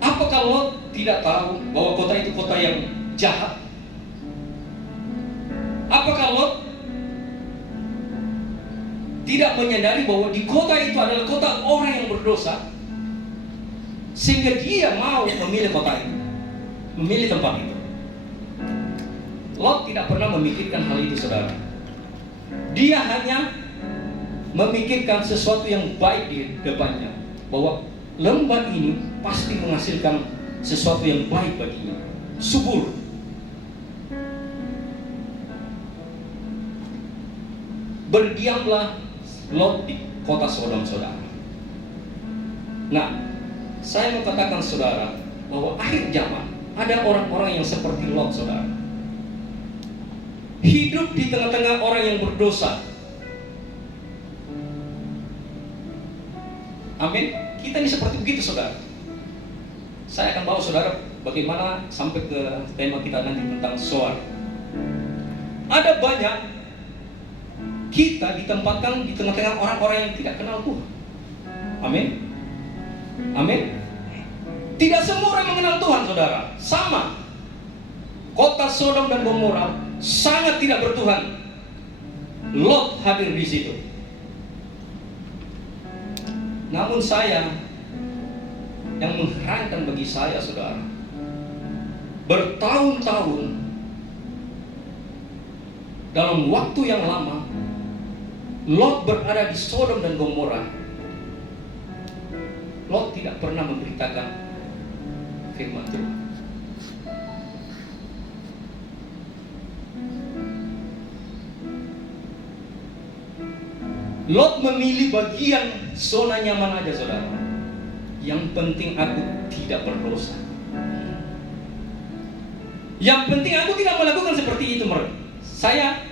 Apakah Lot tidak tahu bahwa kota itu kota yang jahat? Apakah Lot tidak menyadari bahwa di kota itu adalah kota orang yang berdosa, sehingga dia mau memilih kota itu, memilih tempat itu? Lot tidak pernah memikirkan hal itu, saudara. Dia hanya memikirkan sesuatu yang baik di depannya, bahwa lembah ini pasti menghasilkan sesuatu yang baik baginya, subur. Berdiamlah Lot di kota Sodom, saudara. Nah, saya mau katakan, saudara, bahwa akhir zaman ada orang-orang yang seperti Lot, saudara. Hidup di tengah-tengah orang yang berdosa. Amin. Kita ini seperti begitu, saudara. Saya akan bawa saudara bagaimana sampai ke tema kita nanti tentang Zoar. Ada banyak kita ditempatkan di tengah-tengah orang-orang yang tidak kenal Tuhan. Amin. Amin. Tidak semua orang mengenal Tuhan, saudara. Sama. Kota Sodom dan Gomora sangat tidak bertuhan. Lot hadir di situ. Namun yang mengherankan bagi saya, saudara, bertahun-tahun dalam waktu yang lama Lot berada di Sodom dan Gomora. Lot tidak pernah memberitakan firman Tuhan. Lot memilih bagian zona nyaman aja, saudara. Yang penting aku tidak berdosa. Yang penting aku tidak melakukan seperti itu. Saya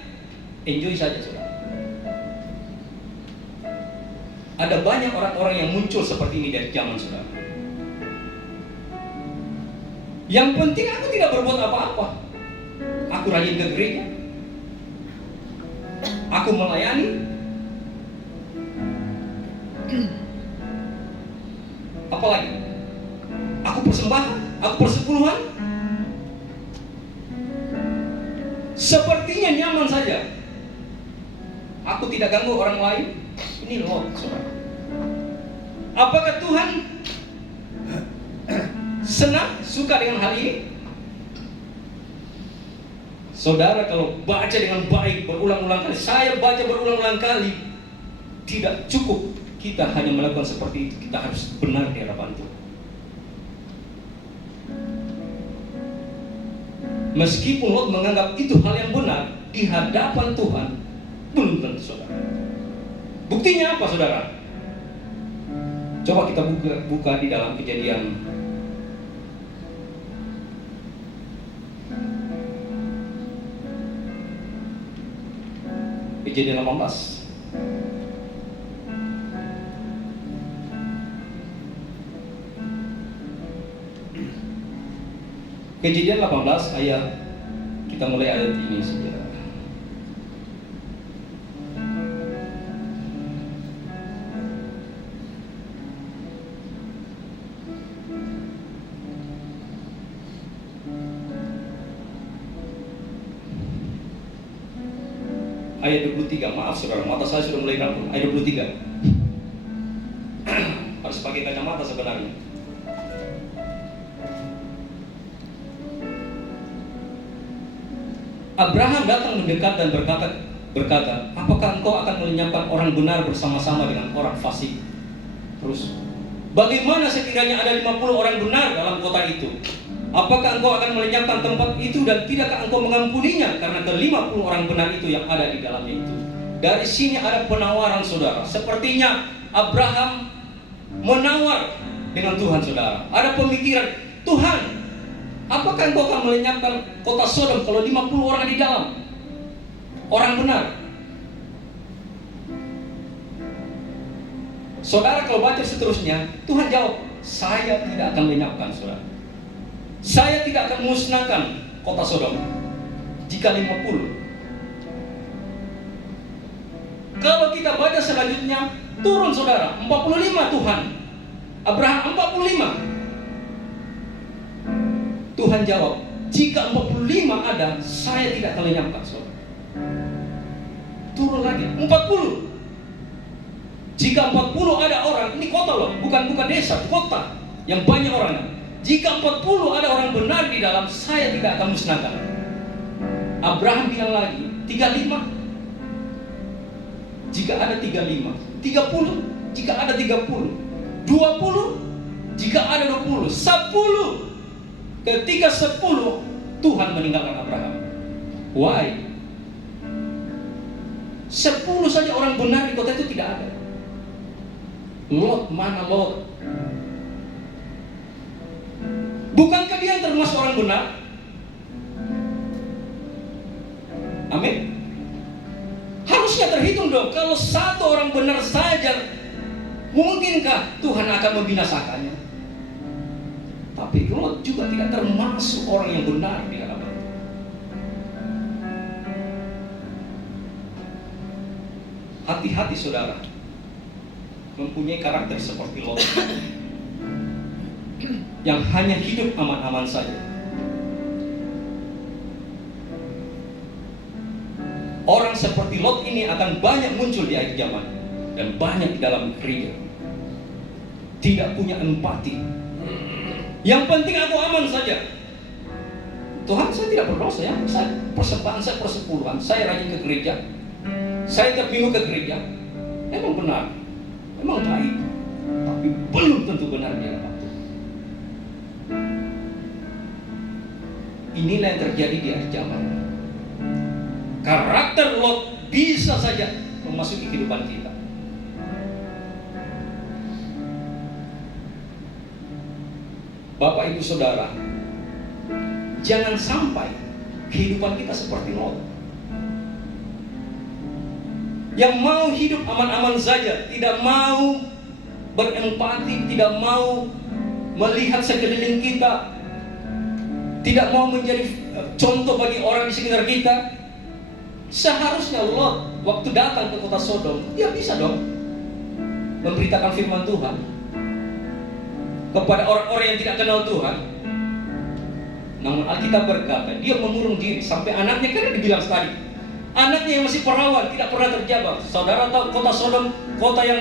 enjoy saja, saudara. Ada banyak orang-orang yang muncul seperti ini dari zaman, saudara. Yang penting aku tidak berbuat apa-apa. Aku rajin ke gereja. Aku melayani. Apalagi? Aku persembahan, aku persepuluhan. Sepertinya nyaman saja. Aku tidak ganggu orang lain. Ini Lot, saudara. Apakah Tuhan senang, suka dengan hal ini? Saudara, kalau baca dengan baik berulang-ulang kali, saya baca berulang-ulang kali, tidak cukup kita hanya melakukan seperti itu. Kita harus benar di hadapan Tuhan. Meskipun Lot menganggap itu hal yang benar di hadapan Tuhan, belum tentu, saudara. Buktinya apa, saudara? Coba kita buka di dalam Kejadian Kejadian 18. Kejadian 18 ayat, kita mulai ayat ini saja. Ayat 23, maaf saudara, mata saya sudah mulai rapuh. Ayat 23. Harus pakai kacamata sebenarnya. Abraham datang mendekat dan berkata, apakah engkau akan melenyapkan orang benar bersama-sama dengan orang fasik? Terus, bagaimana sekiranya ada 50 orang benar dalam kota itu? Apakah engkau akan melenyapkan tempat itu dan tidakkah engkau mengampuninya karena ke-50 orang benar itu yang ada di dalamnya itu? Dari sini ada penawaran, saudara. Sepertinya Abraham menawar dengan Tuhan, saudara. Ada pemikiran, Tuhan, apakah engkau akan melenyapkan kota Sodom kalau 50 orang di dalam? Orang benar. Saudara kalau baca seterusnya, Tuhan jawab, saya tidak akan melenyapkan, saudara. Saya tidak akan musnahkan kota Sodom jika 50. Kalau kita baca selanjutnya, turun saudara, 45 Tuhan. Abraham 45. Tuhan jawab, jika 45 ada, saya tidak akan lenyapkan, saudara. Turun lagi, 40. Jika 40 ada orang, ini kota loh, bukan desa, kota yang banyak orangnya. Jika 40 ada orang benar di dalam, saya tidak akan musnahkan. Abraham bilang lagi, 35. Jika ada 35, 30, jika ada 30, 20, jika ada 20, 10. Ketika 10, Tuhan meninggalkan Abraham. Why? 10 saja orang benar di kota itu tidak ada. Lot, mana Lot? Bukankah dia yang termasuk orang benar? Amin. Harusnya terhitung dong, kalau satu orang benar saja, mungkinkah Tuhan akan membinasakannya? Tapi Lot juga tidak termasuk orang yang benar di dalam itu. Hati-hati saudara, mempunyai karakter seperti Lot, yang hanya hidup aman-aman saja. Orang seperti Lot ini akan banyak muncul di akhir zaman dan banyak di dalam gereja. Tidak punya empati. Yang penting aku aman saja. Tuhan, saya tidak berdosa ya. Saya persembahan, saya persepuluhan, saya rajin ke gereja, saya tiap minggu ke gereja. Memang benar, memang baik, tapi belum tentu benar di dalam waktu. Inilah yang terjadi di akhir zaman. Karakter Lot bisa saja memasuki kehidupan kita. Bapak Ibu Saudara, jangan sampai kehidupan kita seperti Lot, yang mau hidup aman-aman saja, tidak mau berempati, tidak mau melihat sekeliling kita, tidak mau menjadi contoh bagi orang di sekitar kita. Seharusnya Lot waktu datang ke kota Sodom, dia bisa dong memberitakan firman Tuhan kepada orang-orang yang tidak kenal Tuhan. Namun Alkitab berkata, dia mengurung diri sampai anaknya, karena dibilang tadi, anaknya yang masih perawan, tidak pernah terjabak. Saudara tahu kota Sodom, kota yang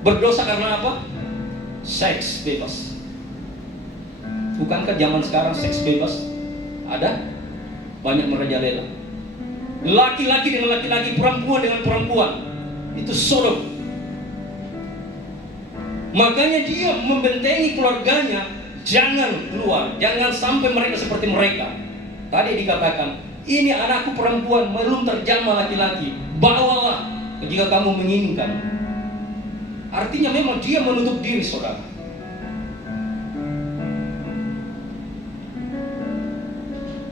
berdosa karena apa? Seks bebas. Bukankah zaman sekarang seks bebas ada? Banyak merajalela. Laki-laki dengan laki-laki, perempuan dengan perempuan. Itu Sodom. Makanya dia membentengi keluarganya, jangan keluar, jangan sampai mereka seperti mereka. Tadi dikatakan, ini anakku perempuan, belum terjamah laki-laki, bawalah jika kamu menginginkan. Artinya memang dia menutup diri, saudara.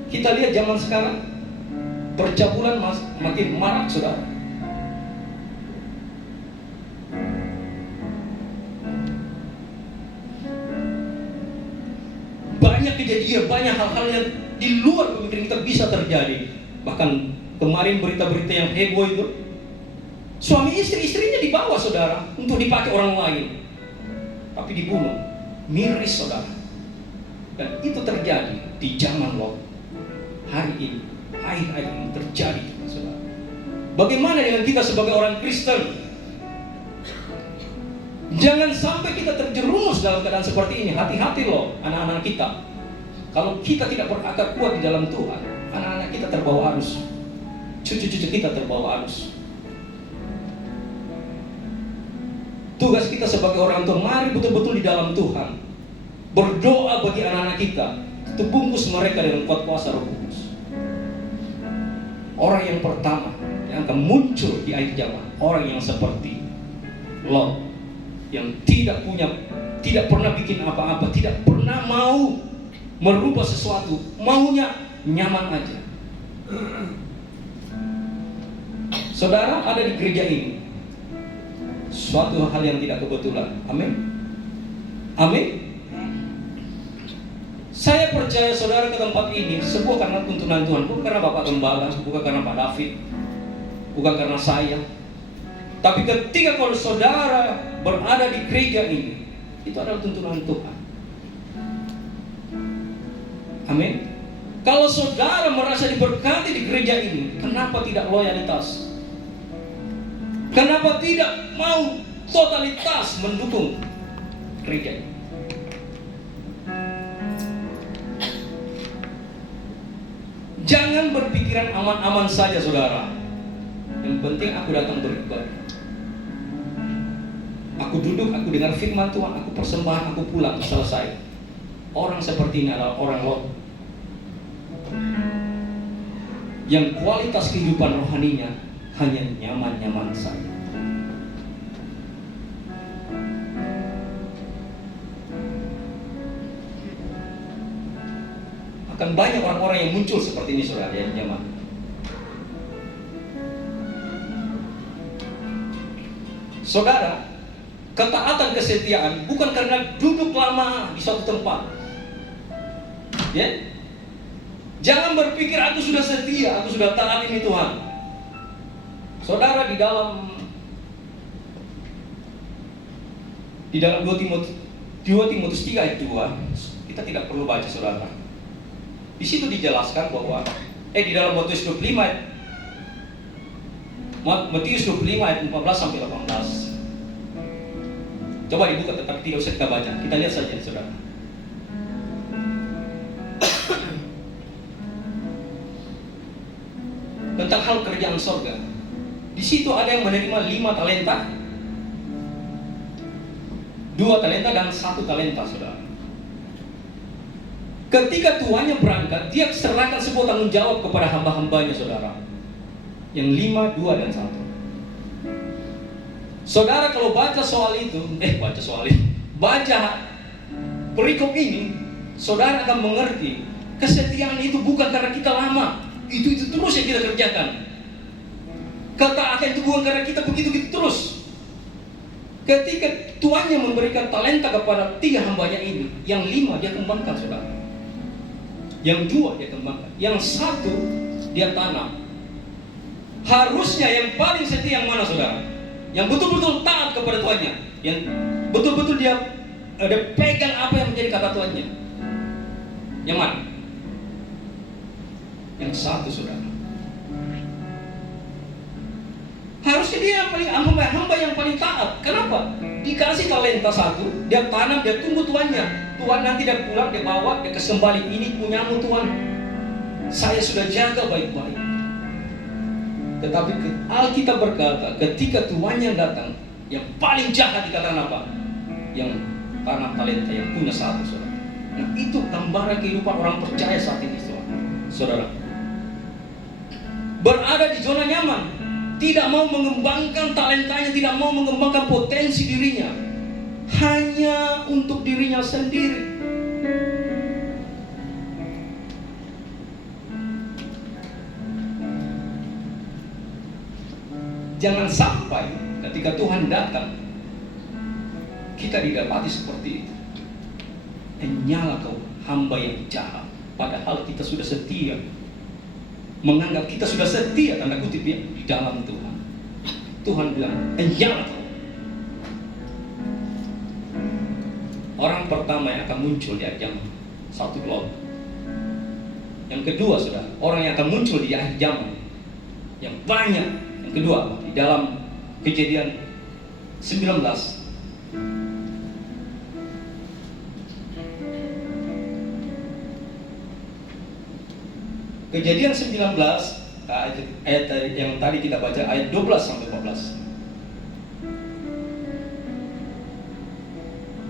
Kita lihat zaman sekarang, percabulan makin marak, saudara. Banyak kejadian, banyak hal-hal yang di luar pemikiran kita bisa terjadi. Bahkan kemarin berita-berita yang heboh itu, suami istrinya dibawa, saudara, untuk dipakai orang lain, tapi dibunuh, miris, saudara. Dan itu terjadi di zaman Lot. Hari ini, akhir-akhir ini terjadi, saudara. Bagaimana dengan kita sebagai orang Kristen? Jangan sampai kita terjerumus dalam keadaan seperti ini. Hati-hati loh anak-anak kita. Kalau kita tidak berakar kuat di dalam Tuhan, anak-anak kita terbawa arus, cucu-cucu kita terbawa arus. Tugas kita sebagai orang tua, mari betul-betul di dalam Tuhan, berdoa bagi anak-anak kita, bungkus mereka dengan kuat kuasa Roh Kudus. Orang yang pertama yang akan muncul di akhir zaman, orang yang seperti Lot yang tidak pernah bikin apa-apa, tidak pernah mau merubah sesuatu, maunya nyaman aja. Saudara ada di gereja ini, suatu hal yang tidak kebetulan. Amin. Amin. Saya percaya saudara ke tempat ini sebuah karena tuntunan Tuhan, bukan karena Bapak Gembala, bukan karena Pak David, bukan karena saya. Tapi ketika kalau saudara berada di gereja ini, itu adalah tuntunan Tuhan. Amin. Kalau saudara merasa diberkati di gereja ini, kenapa tidak loyalitas? Kenapa tidak mau totalitas mendukung gereja ini? Jangan berpikiran aman-aman saja saudara. Yang penting aku datang beribadah, aku duduk, aku dengar firman Tuhan, aku persembahan, aku pulang, selesai. Orang seperti ini adalah orang Lot yang kualitas kehidupan rohaninya hanya nyaman-nyaman saja. Akan banyak orang-orang yang muncul seperti ini saudara, yang nyaman. Saudara, ketaatan kesetiaan bukan karena duduk lama di suatu tempat. Ya? Jangan berpikir aku sudah setia, aku sudah taat ini Tuhan. Saudara, di dalam 2 Timotius 3 ayat 2, kita tidak perlu baca saudara. Di situ dijelaskan bahwa di dalam Matius 25 ayat 14 sampai 18. Coba dibuka, tetapi tidak usah kita baca. Kita lihat saja saudara. Tentang hal kerjaan sorga. Di situ ada yang menerima 5 talenta, 2 talenta dan 1 talenta saudara. Ketika tuannya berangkat, dia serahkan sebuah tanggung jawab kepada hamba-hambanya saudara. Yang 5, 2 dan 1. Saudara kalau baca perikop ini, saudara akan mengerti kesetiaan itu bukan karena kita lama, itu terus yang kita kerjakan. Ketaatan itu bukan karena kita begitu terus. Ketika tuannya memberikan talenta kepada 3 hambanya ini, yang 5 dia kembangkan saudara, yang 2 dia kembangkan, yang 1 dia tanam. Harusnya yang paling setia yang mana saudara? Yang betul-betul taat kepada tuannya, yang betul-betul dia pegang apa yang menjadi kata tuannya. Yang mana? Yang 1 saudara. Harusnya dia yang paling hamba yang paling taat. Kenapa? Dikasih talenta 1, dia tanam, dia tunggu tuannya. Tuhan nanti dia pulang, dia bawa, dia kembali. Ini punyamu Tuhan, saya sudah jaga baik-baik. Tetapi Alkitab berkata, ketika tuannya datang, yang paling jahat dikatakan apa? Yang tanam talenta, yang punya 1 saudara. Nah itu gambaran kehidupan orang percaya saat ini saudara. Berada di zona nyaman, tidak mau mengembangkan talentanya, tidak mau mengembangkan potensi dirinya, hanya untuk dirinya sendiri. Jangan sampai ketika Tuhan datang, kita didapati seperti itu. Nyala kau hamba yang jahat, padahal kita sudah setia. Menganggap kita sudah setia, tanda kutip ya, di dalam Tuhan. Tuhan bilang, nyala kau. Orang pertama yang akan muncul di akhir zaman, 1 Lot. Yang kedua saudara, orang yang akan muncul di akhir zaman yang banyak. Yang kedua, di dalam Kejadian 19 Kejadian 19 ayat yang tadi kita baca, ayat 12 sampai 14.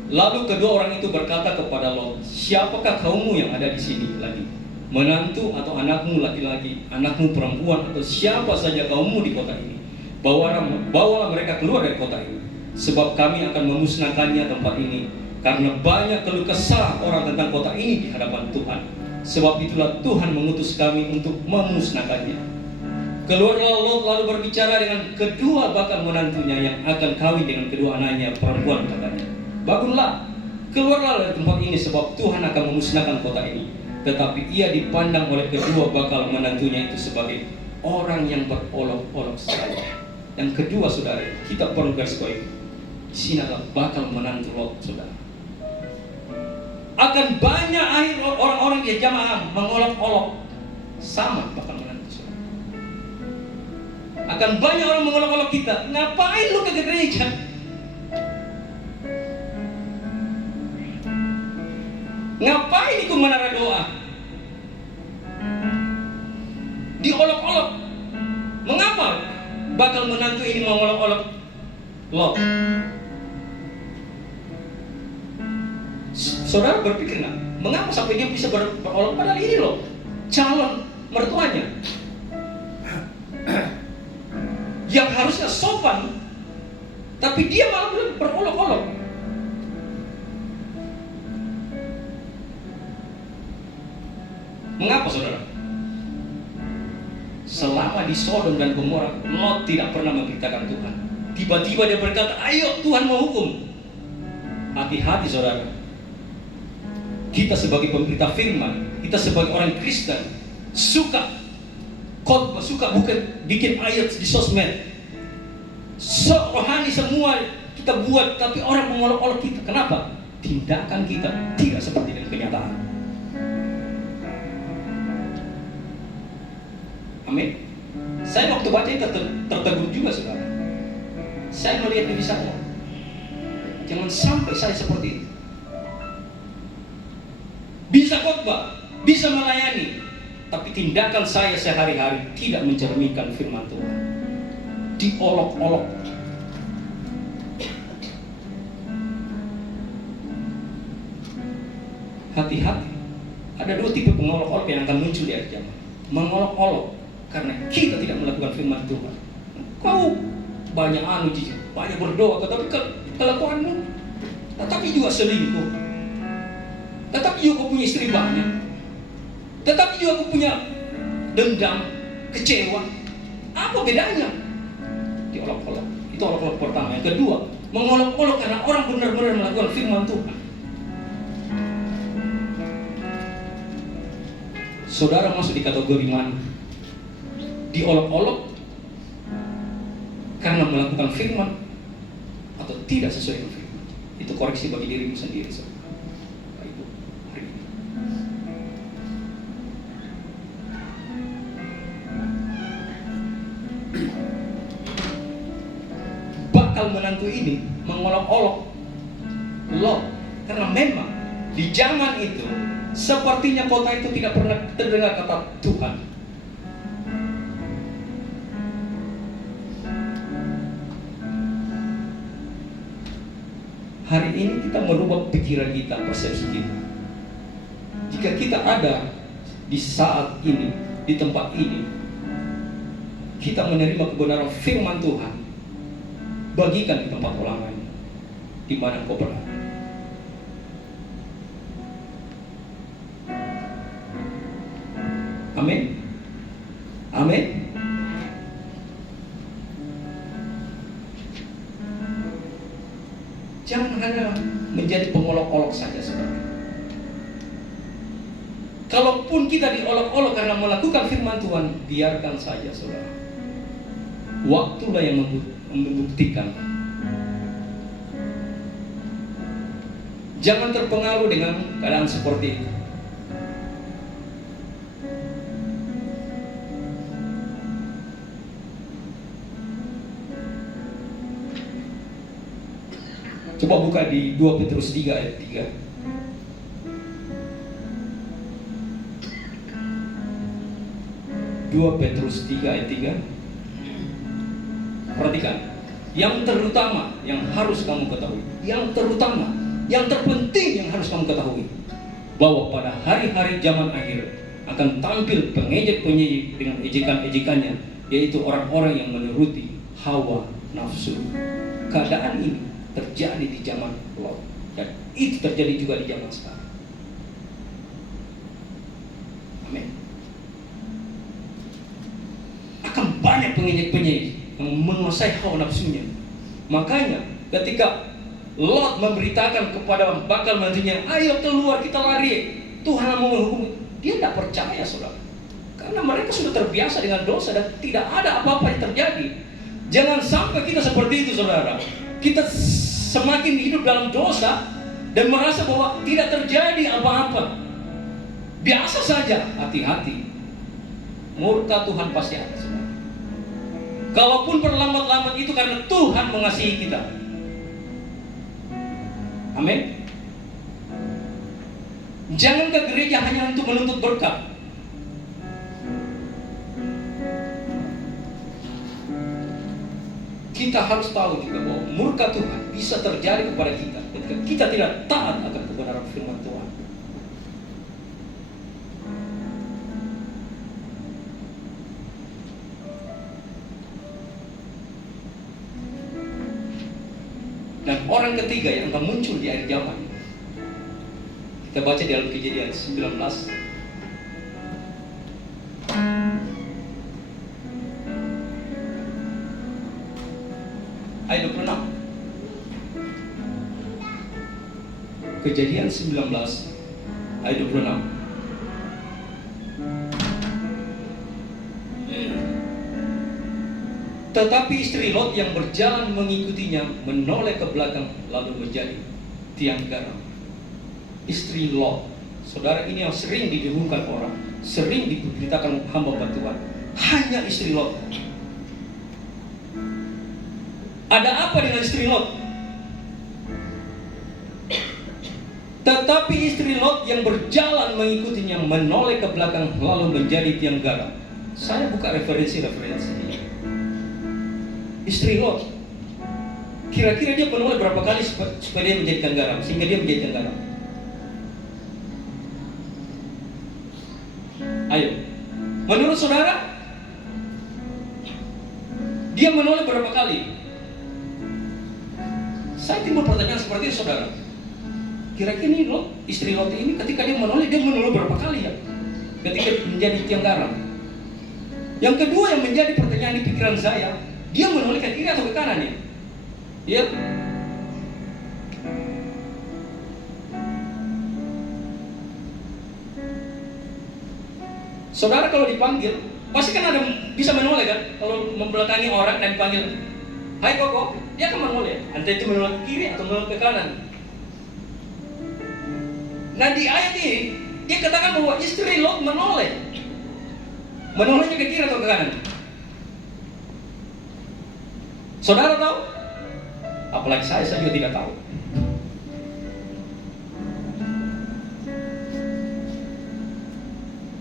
Lalu kedua orang itu berkata kepada Lot, siapakah kaummu yang ada di sini lagi? Menantu atau anakmu laki-laki, anakmu perempuan, atau siapa saja kaummu di kota ini? Bawalah mereka keluar dari kota ini. sebab kami akan memusnahkannya tempat ini, karena banyak keluh kesah orang tentang kota ini di hadapan Tuhan. Sebab itulah Tuhan mengutus kami untuk memusnahkannya. Keluarlah Lot lalu berbicara dengan kedua bakal menantunya yang akan kawin dengan kedua anaknya perempuan, katanya, bangunlah, keluarlah dari tempat ini, sebab Tuhan akan memusnahkan kota ini. Tetapi ia dipandang oleh kedua bakal menantunya itu sebagai orang yang berolok-olok saja. Yang kedua, saudara, kita perlu garis bawahi, di sini adalah bakal menantu Lot, saudara. Akan banyak akhir orang-orang di jamaah mengolok-olok, sama bakal menantu, saudara. Akan banyak orang mengolok-olok kita, ngapain lu ke gereja? Ngapain ikut menara doa? Diolok-olok. Mengapa bakal menantu ini mengolok-olok Lot? Saudara berpikir nggak? Mengapa sampai dia bisa berolok? Padahal ini loh calon mertuanya yang harusnya sopan, tapi dia malah berolok-olok. Mengapa, saudara? Selama di Sodom dan Gomora, Lot tidak pernah memberitakan Tuhan. Tiba-tiba dia berkata, ayo Tuhan mau hukum. Hati-hati, saudara. Kita sebagai pemberita firman, kita sebagai orang Kristen, suka khotbah, suka bukan bikin ayat di sosmed, rohani semua kita buat, tapi orang mengolok-olok kita. Kenapa? Tindakan kita tidak seperti dengan kenyataan. Amin. Saya waktu baca itu tertegur juga, saudara. Saya melihat diri saya, jangan sampai saya seperti itu. Bisa khotbah, bisa melayani, tapi tindakan saya sehari-hari tidak mencerminkan firman Tuhan. Diolok-olok. Hati-hati. Ada dua tipe pengolok-olok yang akan muncul di akhir zaman. Mengolok-olok karena kita tidak melakukan firman Tuhan. Kau banyak banyak berdoa, tetapi kelakuanmu, tetapi juga selingkuh, tetapi juga kau punya istri banyak, tetapi juga kau punya dendam, kecewa. Apa bedanya? Diolok-olok. Itu olok-olok pertama. Yang kedua, mengolok-olok karena orang benar-benar melakukan firman Tuhan. Saudara masuk di kategori mana? Diolok-olok karena melakukan firman atau tidak sesuai dengan firman. Itu koreksi bagi dirimu sendiri, saudara. Itu hari ini. Bakal menantu ini mengolok-olok Lot karena memang di zaman itu sepertinya kota itu tidak pernah terdengar kata Tuhan. Hari ini kita merubah pikiran kita, persepsi kita. Jika kita ada di saat ini, di tempat ini, kita menerima kebenaran firman Tuhan, bagikan di tempat orang lain, di mana kau berada. Amin. Amin. Jangan hanya menjadi pengolok-olok saja, saudara. Kalaupun kita diolok-olok karena melakukan firman Tuhan, biarkan saja, saudara. Waktulah yang membuktikan. Jangan terpengaruh dengan keadaan seperti itu. Coba buka di 2 Petrus 3 ayat 3. 2 Petrus 3 ayat 3. Perhatikan. Yang terutama yang harus kamu ketahui, yang terutama, yang terpenting yang harus kamu ketahui, bahwa pada hari-hari zaman akhir akan tampil pengejek-pengejek dengan ejekan-ejekannya, yaitu orang-orang yang menuruti hawa nafsu. keadaan ini terjadi di zaman Lot, dan itu terjadi juga di zaman sekarang. Amin. Akan banyak penyidik-penyidik yang menguasai hawa nafsunya. Makanya ketika Lot memberitakan kepada bakal mantunya, ayo keluar kita lari, Tuhan mau menghukum, dia tidak percaya, saudara. Karena mereka sudah terbiasa dengan dosa dan tidak ada apa-apa yang terjadi. Jangan sampai kita seperti itu, saudara. Kita semakin hidup dalam dosa dan merasa bahwa tidak terjadi apa-apa, biasa saja. Hati-hati, murka Tuhan pasti ada, saudara. Kalaupun berlambat-lambat itu karena Tuhan mengasihi kita. Amin. Jangan ke gereja hanya untuk menuntut berkat. Kita harus tahu juga bahwa murka Tuhan bisa terjadi kepada kita ketika kita tidak taat akan kebenaran firman Tuhan. Dan orang ketiga yang akan muncul di akhir zaman, kita baca di dalam Kejadian 19 ayat 26. Kejadian 19 ayat 26. Tetapi istri Lot yang berjalan mengikutinya menoleh ke belakang lalu menjadi tiang garam. Istri Lot, saudara, ini yang sering didengungkan orang, sering diberitakan hamba Tuhan. Hanya istri Lot. Ada apa dengan istri Lot? Tetapi istri Lot yang berjalan mengikutinya menoleh ke belakang lalu menjadi tiang garam. Saya buka referensi-referensi. Istri Lot, kira-kira dia menoleh berapa kali supaya dia menjadikan garam, sehingga dia menjadikan garam? Ayo, menurut saudara, dia menoleh berapa kali? Saya timbul pertanyaan seperti itu, saudara. Kira-kira ini Lot, istri Lot ini ketika dia menoleh berapa kali ya? Ketika menjadi tiang garam. Yang kedua yang menjadi pertanyaan di pikiran saya, dia menoleh ke kiri atau ke kanan ya? Ya. Saudara kalau dipanggil, pasti kan ada bisa menoleh kan? Kalau membelakangi orang dan dipanggil, "Hai Koko," dia akan menoleh. Entah itu menoleh ke kiri atau menoleh ke kanan. Nah di ayat ini dia katakan bahwa istri Lot menoleh. Menolehnya ke kiri atau ke kanan? Saudara tahu? Apalagi saya juga tidak tahu.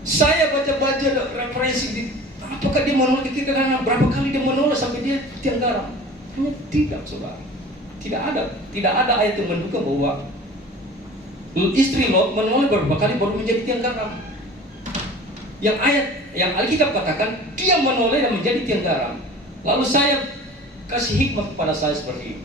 Saya baca-baca referensi, apakah dia menoleh ke kiri ke kanan? Berapa kali dia menoleh sampai dia tiang garam? Hanya tidak, saudara. Tidak ada ayat yang mendukung bahwa istri Lot menoleh berapa kali baru menjadi tiang garam. Yang Alkitab katakan dia menoleh dan menjadi tiang garam. Lalu saya kasih hikmah kepada saya seperti ini.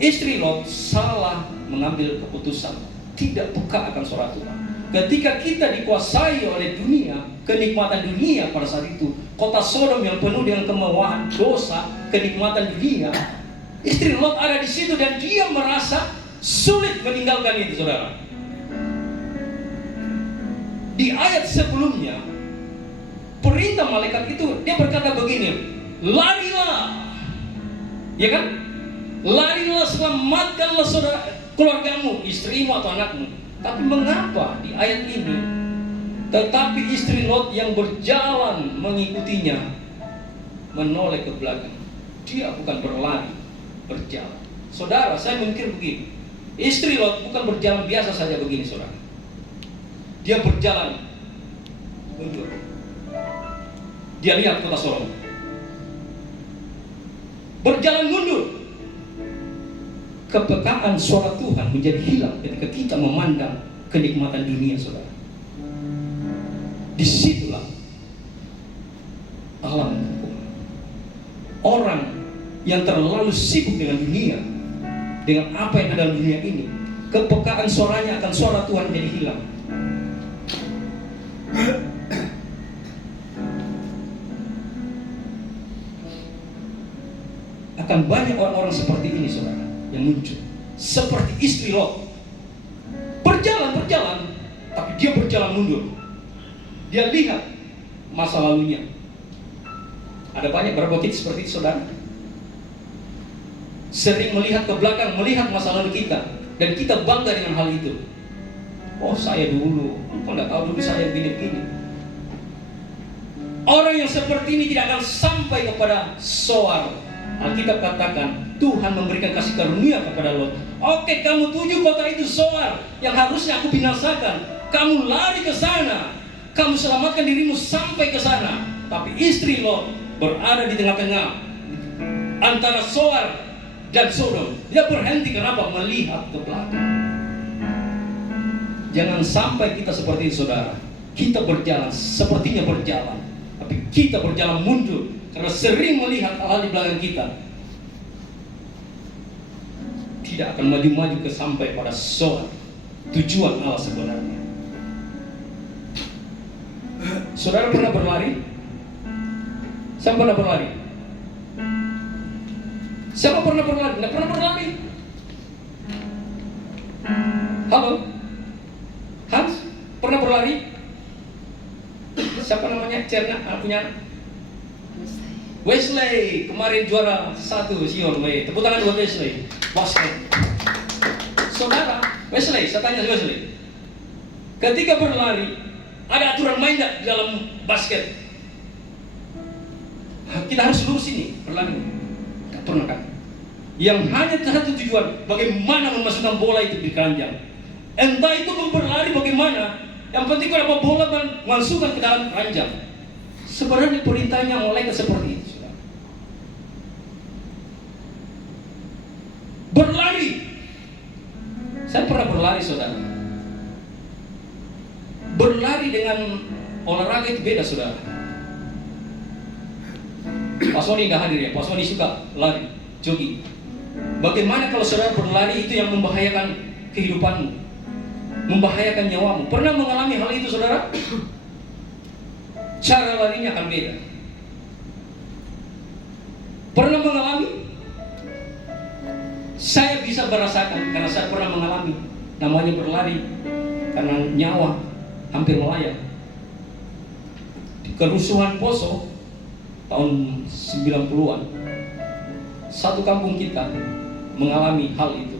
Istri Lot salah mengambil keputusan, tidak peka akan suara Tuhan. Ketika kita dikuasai oleh dunia, kenikmatan dunia pada saat itu, kota Sodom yang penuh dengan kemewahan, dosa, kenikmatan dunia, istri Lot ada di situ dan dia merasa sulit meninggalkan itu, saudara. Di ayat sebelumnya, perintah malaikat itu dia berkata begini, larilah, ya kan? Larilah, selamatkanlah saudara, keluargamu, istrimu atau anakmu. Tapi mengapa di ayat ini, tetapi istri Lot yang berjalan mengikutinya menoleh ke belakang? Dia bukan berlari, berjalan. Saudara, saya mikir begini, istri Lot bukan berjalan biasa saja begini, saudara. Dia berjalan mundur. Dia lihat kota Sodom, berjalan mundur. Kepekaan suara Tuhan menjadi hilang ketika kita memandang kenikmatan dunia, saudara. Disitulah alam orang yang terlalu sibuk dengan dunia, dengan apa yang ada dalam dunia ini, kepekaan suaranya akan suara Tuhan jadi hilang. Akan banyak orang-orang seperti ini, saudara, yang muncul seperti istri Lot. Berjalan, tapi dia berjalan mundur. Dia lihat masa lalunya. Ada banyak berapa kita seperti itu, saudara? Sering melihat ke belakang, melihat masa lalu kita, dan kita bangga dengan hal itu. Oh, saya dulu, kok nggak tahu dulu saya begini-begini. Orang yang seperti ini tidak akan sampai kepada Soar. Alkitab katakan Tuhan memberikan kasih karunia kepada Lot. Oke, kamu tuju kota itu Soar yang harusnya aku binasakan. Kamu lari ke sana, kamu selamatkan dirimu sampai ke sana. Tapi istri Lot berada di tengah-tengah antara Soar dan Sodom. Dia berhenti, kenapa? Melihat ke belakang. Jangan sampai kita seperti itu, saudara. Kita berjalan, sepertinya berjalan, tapi kita berjalan mundur karena sering melihat hal-hal di belakang kita. Tidak akan maju-maju ke sampai pada Soar, tujuan Allah sebenarnya. Saudara pernah berlari? Saya pernah berlari. Siapa pernah berlari? Tidak pernah berlari. Halo? Hans? Pernah berlari? Siapa namanya? Cerna? Punya? Wesley. Kemarin juara 1 Sion. Tepuk tangan buat Wesley. Basket. Saudara, Wesley, saya tanya Wesley. Ketika berlari, ada aturan main tidak di dalam basket? Kita harus lurus ini, berlari. Tidak pernah kan? Yang hanya satu tujuan, bagaimana memasukkan bola itu di keranjang. Entah itu berlari bagaimana, yang penting kalau bola masukkan ke dalam keranjang. Sebenarnya perintahnya mulai seperti itu. Saudara. Berlari. Saya pernah berlari, saudara. Berlari dengan olahraga itu beda, saudara. Pak Sony nggak hadir ya, Pak Sony suka lari, jogging. Bagaimana kalau saudara berlari itu yang membahayakan kehidupanmu, membahayakan nyawamu? Pernah mengalami hal itu, saudara? Cara larinya akan beda. Pernah mengalami? Saya bisa merasakan karena saya pernah mengalami. Namanya berlari karena nyawa hampir melayang. Di kerusuhan Poso tahun 90-an, satu kampung kita mengalami hal itu.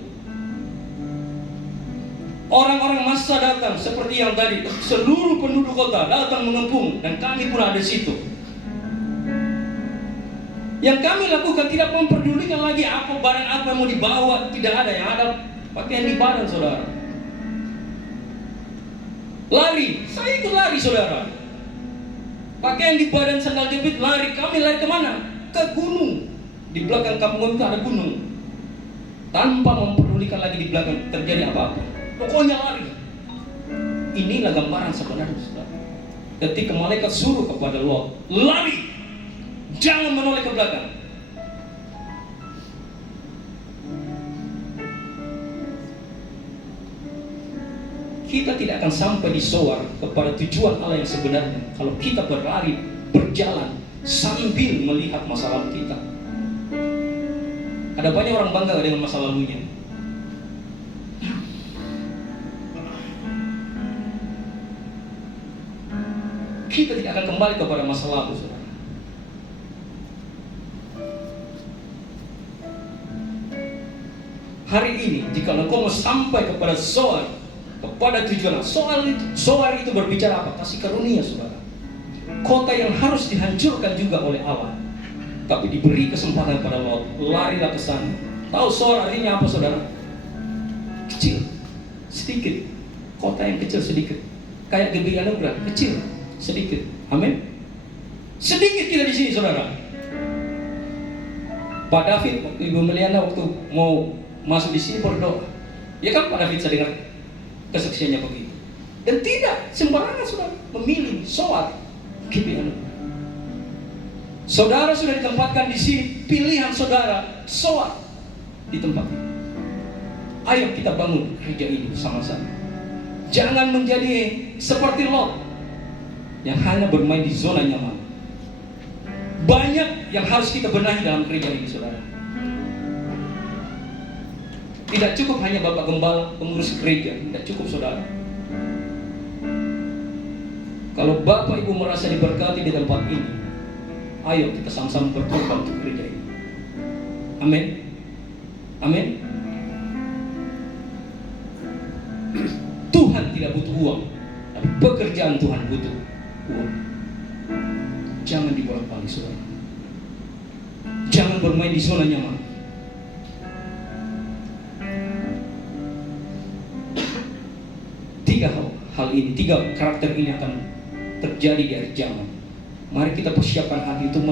Orang-orang massa datang seperti yang tadi, seluruh penduduk kota datang mengepung dan kami pun ada di situ. Yang kami lakukan tidak memperdulikan lagi apa barang apa yang mau dibawa, tidak ada, yang ada pakaian di badan, saudara. Lari, saya ikut lari, saudara. Pakaian di badan, sandal jepit, lari. Kami lari kemana? Ke gunung. Di belakang kampung itu ada gunung. Tanpa memperdulikan lagi di belakang terjadi apa-apa. Pokoknya lari. Inilah gambaran sebenarnya, saudara. Ketika malaikat suruh kepada Lot, lari, jangan menoleh ke belakang. Kita tidak akan sampai di Soar kepada tujuan Allah yang sebenarnya kalau kita berlari, berjalan sambil melihat masa lalu kita. Ada banyak orang bangga dengan masa lalunya. Kita tidak akan kembali kepada masa lalu, saudara. Hari ini, jika engkau mau sampai kepada Soar, kepada tujuan, Soar itu berbicara apa? Kasih karunia, saudara. Kota yang harus dihancurkan juga oleh Allah, tapi diberi kesempatan pada Lot. Larilah ke sana. Tahu Soar artinya apa, saudara? Kecil, sedikit. Kota yang kecil sedikit. Kayak GBI Anugerah, kecil, sedikit. Amin. Sedikit kita di sini, saudara. Pak David, Ibu Meliana waktu mau masuk di sini berdoa. Ya kan Pak David, saya dengar kesaksiannya begitu. Dan tidak sembarangan, saudara, memilih Soar GBI Anugerah. Saudara sudah ditempatkan di sini, pilihan saudara soal di tempat ini. Ayo kita bangun gereja ini bersama-sama. Jangan menjadi seperti Lot yang hanya bermain di zona nyaman. Banyak yang harus kita benahi dalam gereja ini, saudara. Tidak cukup hanya Bapak Gembala, pengurus gereja, tidak cukup, saudara. Kalau Bapak Ibu merasa diberkati di tempat ini, ayo kita sama-sama berkorban untuk gereja ini. Amin. Amin. Tuhan tidak butuh uang, tapi pekerjaan Tuhan butuh uang. Jangan dibolak-balik, saudara. Jangan bermain di zona nyaman. Tiga hal ini, tiga karakter ini akan terjadi di akhir zaman. Mari kita persiapkan hati untuk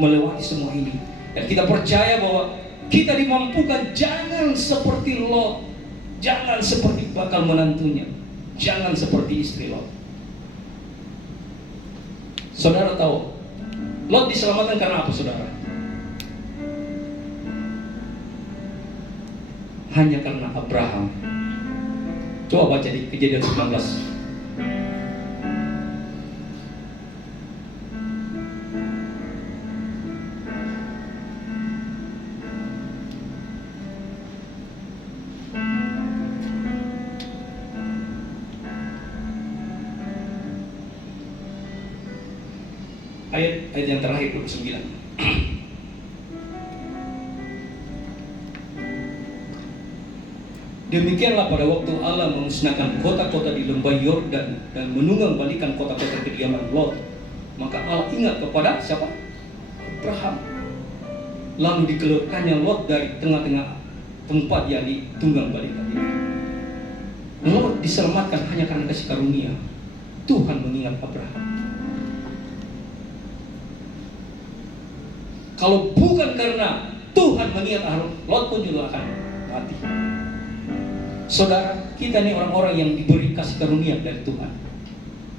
melewati semua ini. Dan kita percaya bahwa kita dimampukan. Jangan seperti Lot, jangan seperti bakal menantunya, jangan seperti istri Lot. Saudara tahu, Lot diselamatkan karena apa, saudara? Hanya karena Abraham. Coba baca di Kejadian 19. Ayat yang terakhir 29. Demikianlah pada waktu Allah memusnahkan kota-kota di lembah Yordan dan menunggang balikan kota-kota kediaman Lot, maka Allah ingat kepada siapa? Abraham. Lalu dikeluarkannya Lot dari tengah-tengah tempat yang ditunggang balikan itu. Lot diselamatkan hanya karena kasih karunia. Tuhan mengingat Abraham. Kalau bukan karena Tuhan mengingat Lot pun juga akan mati. Saudara, kita ini orang-orang yang diberi kasih karunia dari Tuhan.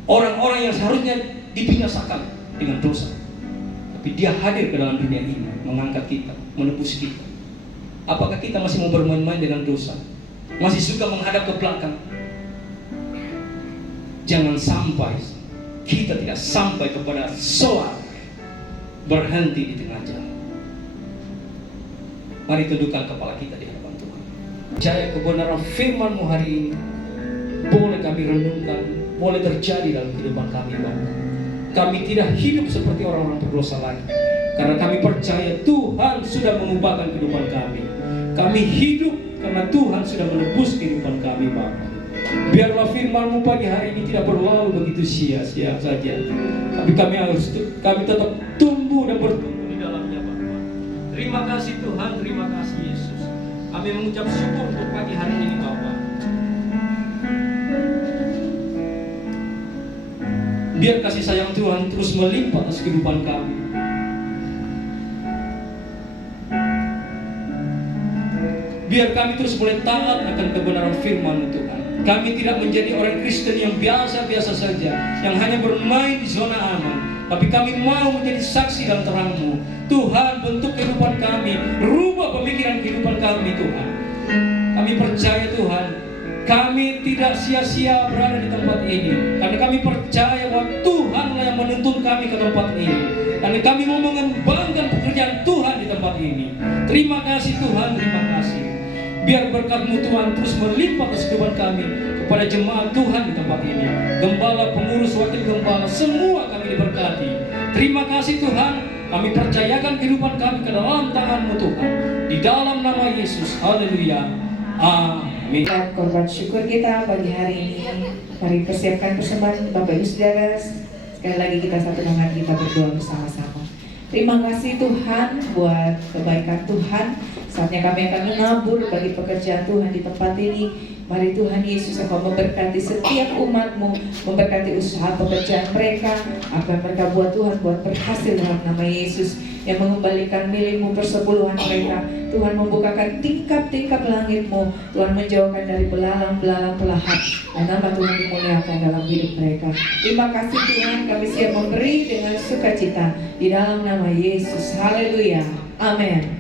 Orang-orang yang seharusnya dibinasakan dengan dosa. Tapi Dia hadir ke dalam dunia ini, mengangkat kita, menebus kita. Apakah kita masih mau bermain-main dengan dosa? Masih suka menghadap ke belakang? Jangan sampai kita tidak sampai kepada soal berhenti di tengah jalan. Mari tundukkan kepala kita di hadapan Tuhan. Percaya kebenaran firman-Mu hari ini boleh kami renungkan, boleh terjadi dalam kehidupan kami, Bapa. Kami tidak hidup seperti orang-orang berdosa lagi, karena kami percaya Tuhan sudah mengubahkan kehidupan kami. Kami hidup karena Tuhan sudah menebus kehidupan kami, Bapa. Biarlah firman-Mu pagi hari ini tidak berlalu begitu sia-sia saja, tapi kami tetap tumbuh dan bertumbuh di dalamnya, Bapa. Terima kasih Tuhan, terima kasih Yesus. Kami mengucap syukur untuk pagi hari ini, Bapa. Biar kasih sayang Tuhan terus melimpah atas kehidupan kami. Biar kami terus boleh taat akan kebenaran firman-Mu, Tuhan. Kami tidak menjadi orang Kristen yang biasa-biasa saja, yang hanya bermain di zona aman, tapi kami mau menjadi saksi dan terang-Mu. Tuhan, bentuk kehidupan kami, rubah pemikiran kehidupan kami, Tuhan. Kami percaya, Tuhan, kami tidak sia-sia berada di tempat ini, karena kami percaya bahwa Tuhanlah yang menuntun kami ke tempat ini, dan kami mau mengembangkan pekerjaan Tuhan di tempat ini. Terima kasih Tuhan, terima kasih. Biar berkat-Mu Tuhan terus melimpah atas kehidupan kami, kepada jemaat Tuhan di tempat ini, gembala, pengurus, wakil gembala, semua kami diberkati. Terima kasih Tuhan, kami percayakan kehidupan kami ke dalam tangan-Mu Tuhan, di dalam nama Yesus. Haleluya. Amin. Korban syukur kita pagi hari ini, mari persiapkan persembahan Bapak Ibu Saudara. Sekali lagi kita satu hati, kita berdoa bersama-sama. Terima kasih Tuhan buat kebaikan Tuhan. Saatnya kami akan menabur bagi pekerjaan Tuhan di tempat ini. Mari Tuhan Yesus, Engkau memberkati setiap umat-Mu, memberkati usaha pekerjaan mereka, apa yang mereka buat Tuhan, buat berhasil dalam nama Yesus, yang mengembalikan milik-Mu persepuluhan mereka. Tuhan membukakan tingkap-tingkap langit-Mu, Tuhan menjauhkan dari belalang-belalang pelahat, dan nama Tuhan dimuliakan dalam hidup mereka. Terima kasih Tuhan, kami siap memberi dengan sukacita di dalam nama Yesus. Haleluya, amin.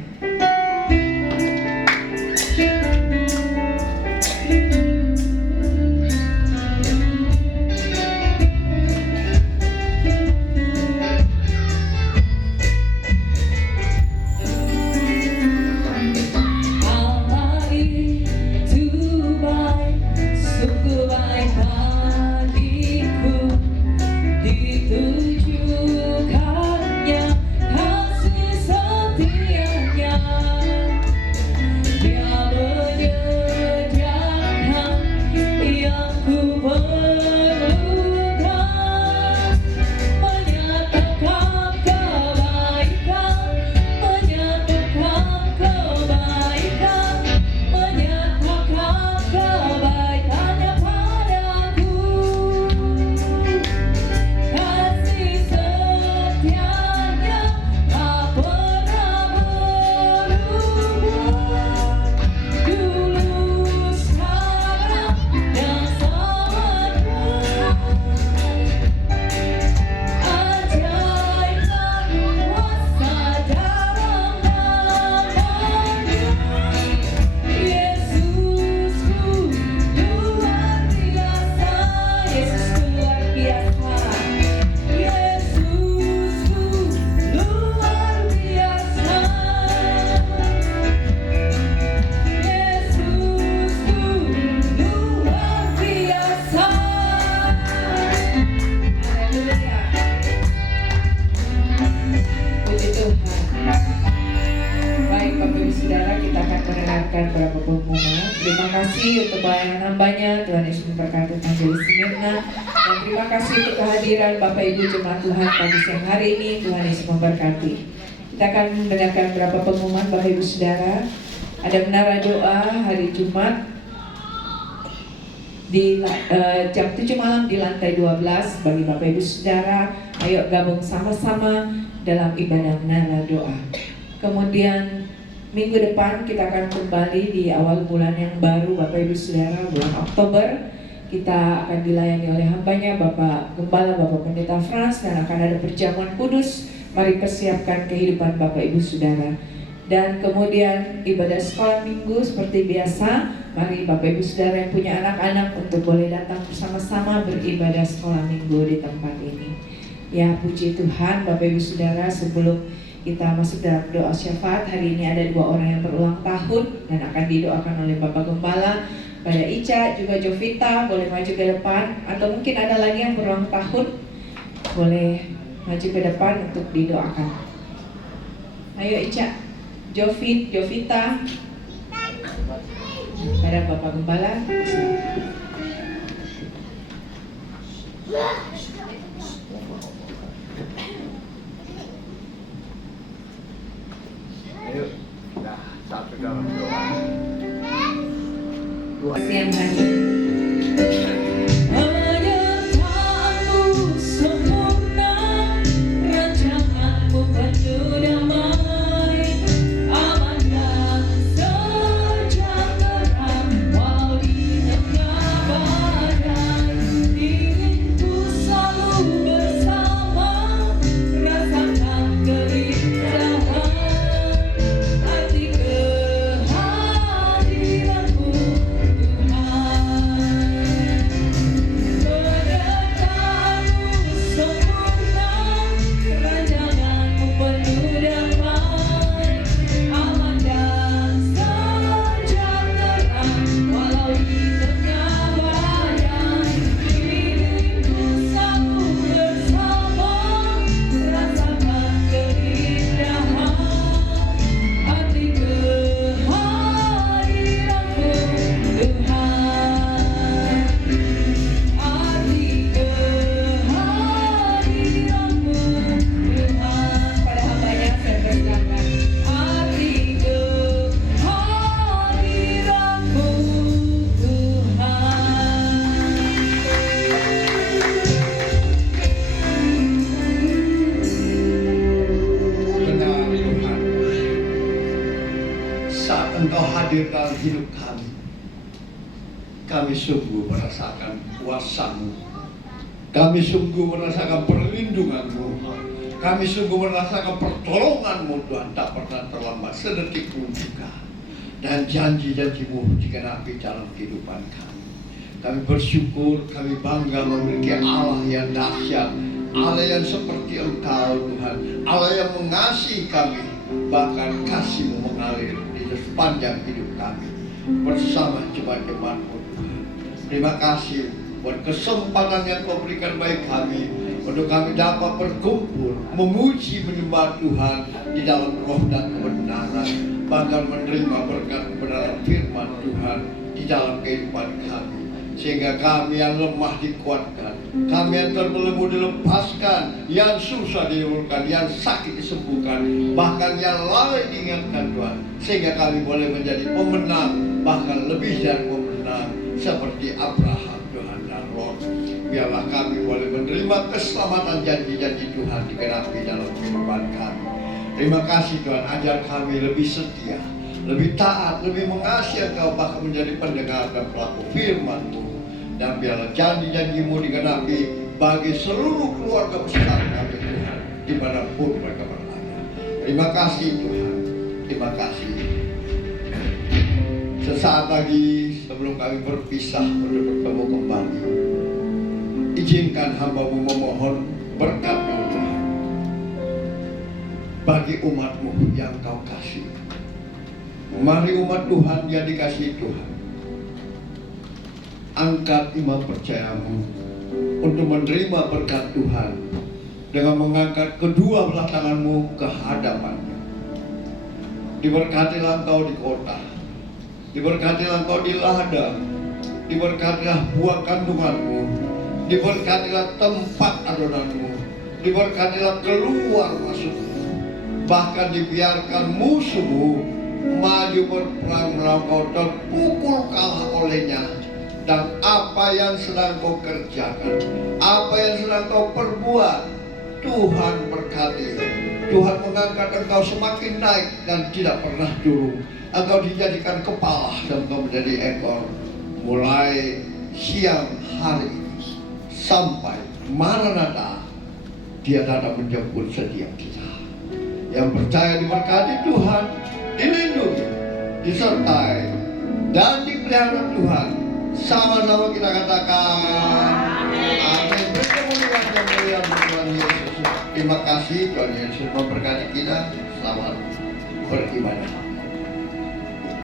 Beberapa pengumuman. Terima kasih untuk pelayanan hambanya, Tuhan Yesus memberkati Majelis Smyrna, dan terima kasih untuk kehadiran Bapak Ibu Jemaat Tuhan pada siang hari ini. Tuhan Yesus memberkati. Kita akan mendengarkan beberapa pengumuman Bapak Ibu Saudara. Ada menara doa hari Jumat di jam 7 malam di lantai 12 bagi Bapak Ibu Saudara. Ayo gabung sama-sama dalam ibadah menara doa. Kemudian minggu depan kita akan kembali di awal bulan yang baru Bapak Ibu Saudara, bulan Oktober. Kita akan dilayani oleh hambanya Bapak Gembala, Bapak Pendeta Frans, dan akan ada perjamuan kudus. Mari persiapkan kehidupan Bapak Ibu Saudara. Dan kemudian ibadah sekolah minggu seperti biasa. Mari Bapak Ibu Saudara yang punya anak-anak untuk boleh datang bersama-sama beribadah sekolah minggu di tempat ini. Ya, puji Tuhan Bapak Ibu Saudara, sebelum kita masuk dalam doa syafaat, hari ini ada 2 orang yang berulang tahun dan akan didoakan oleh Bapak Gembala. Pada Ica, juga Jovita, boleh maju ke depan. Atau mungkin ada lagi yang berulang tahun, boleh maju ke depan untuk didoakan. Ayo Ica, Jovita, ada Bapak Gembala. Ayo, nah, satu dalam doa. Siang hari. Penyertaanmu sempurna, rancanganmu penuh damai, aman dan sejahtera, walau di tengah badai. Diriku selalu bersama, rasakan keindahan arti kehadiranmu Tuhan. kami. Kami sungguh merasakan kuasa-Mu. Kami sungguh merasakan perlindungan-Mu. Kami sungguh merasakan pertolongan-Mu, Tuhan, tak pernah terlambat sedetik pun juga. Dan janji-janji-Mu digenapi dalam kehidupan kami. Kami bersyukur, kami bangga memiliki Allah yang dahsyat, Allah yang seperti Engkau, Tuhan, Allah yang mengasihi kami, bahkan kasih-Mu mengalir di sepanjang hidup kami bersama jemaat-jemaat-Mu, Tuhan. Terima kasih buat kesempatan yang Kau berikan bagi kami untuk kami dapat berkumpul, memuji, menyembah Tuhan di dalam roh dan kebenaran, bahkan menerima berkat kebenaran firman Tuhan di dalam kehidupan kami. Sehingga kami yang lemah dikuatkan, kami yang terbelenggu dilepaskan, yang susah disembuhkan, yang sakit disembuhkan, bahkan yang lalai diingatkan, Tuhan. Sehingga kami boleh menjadi pemenang, bahkan lebih dari pemenang, seperti Abraham, Tuhan, dan Lot. Biarlah kami boleh menerima keselamatan janji-janji Tuhan digenapi dalam kehidupan kami. Terima kasih, Tuhan, ajar kami lebih setia, lebih taat, lebih mengasihi Engkau, bahkan menjadi pendengar dan pelaku firman-Mu. Dan biarlah janji-janji-Mu digenapi bagi seluruh keluarga besar kami, Tuhan, dimanapun mereka berada. Terima kasih, Tuhan. Terima kasih. Sesaat lagi sebelum kami berpisah untuk bertemu kembali, izinkan hamba-Mu memohon berkat-Mu, Tuhan, bagi umat-Mu yang Kau kasih. Mari umat Tuhan yang dikasihi Tuhan, angkat iman percayamu untuk menerima berkat Tuhan dengan mengangkat kedua belah tanganmu ke hadapannya. Diberkatilah engkau di kota, diberkatilah engkau di ladang, diberkatilah buah kandunganmu, diberkatilah tempat adonanmu, diberkatilah keluar masukmu, bahkan dibiarkan musuhmu maju berperang melawan kau dan pukul kalah olehnya. Dan apa yang sedang kau kerjakan, apa yang sedang kau perbuat, Tuhan berkati. Tuhan mengangkat engkau semakin naik dan tidak pernah turun. Engkau dijadikan kepala dan engkau menjadi ekor. Mulai siang hari sampai Maranatha, Dia datang menjemput setiap kita. Yang percaya diberkati Tuhan, dilindungi, disertai, dan dipelihara Tuhan. Sama-sama kita katakan amin. Berkemuliaan yang mulia Tuhan Yesus. Terima kasih, Tuhan Yesus memberkati kita. Selamat beribadah.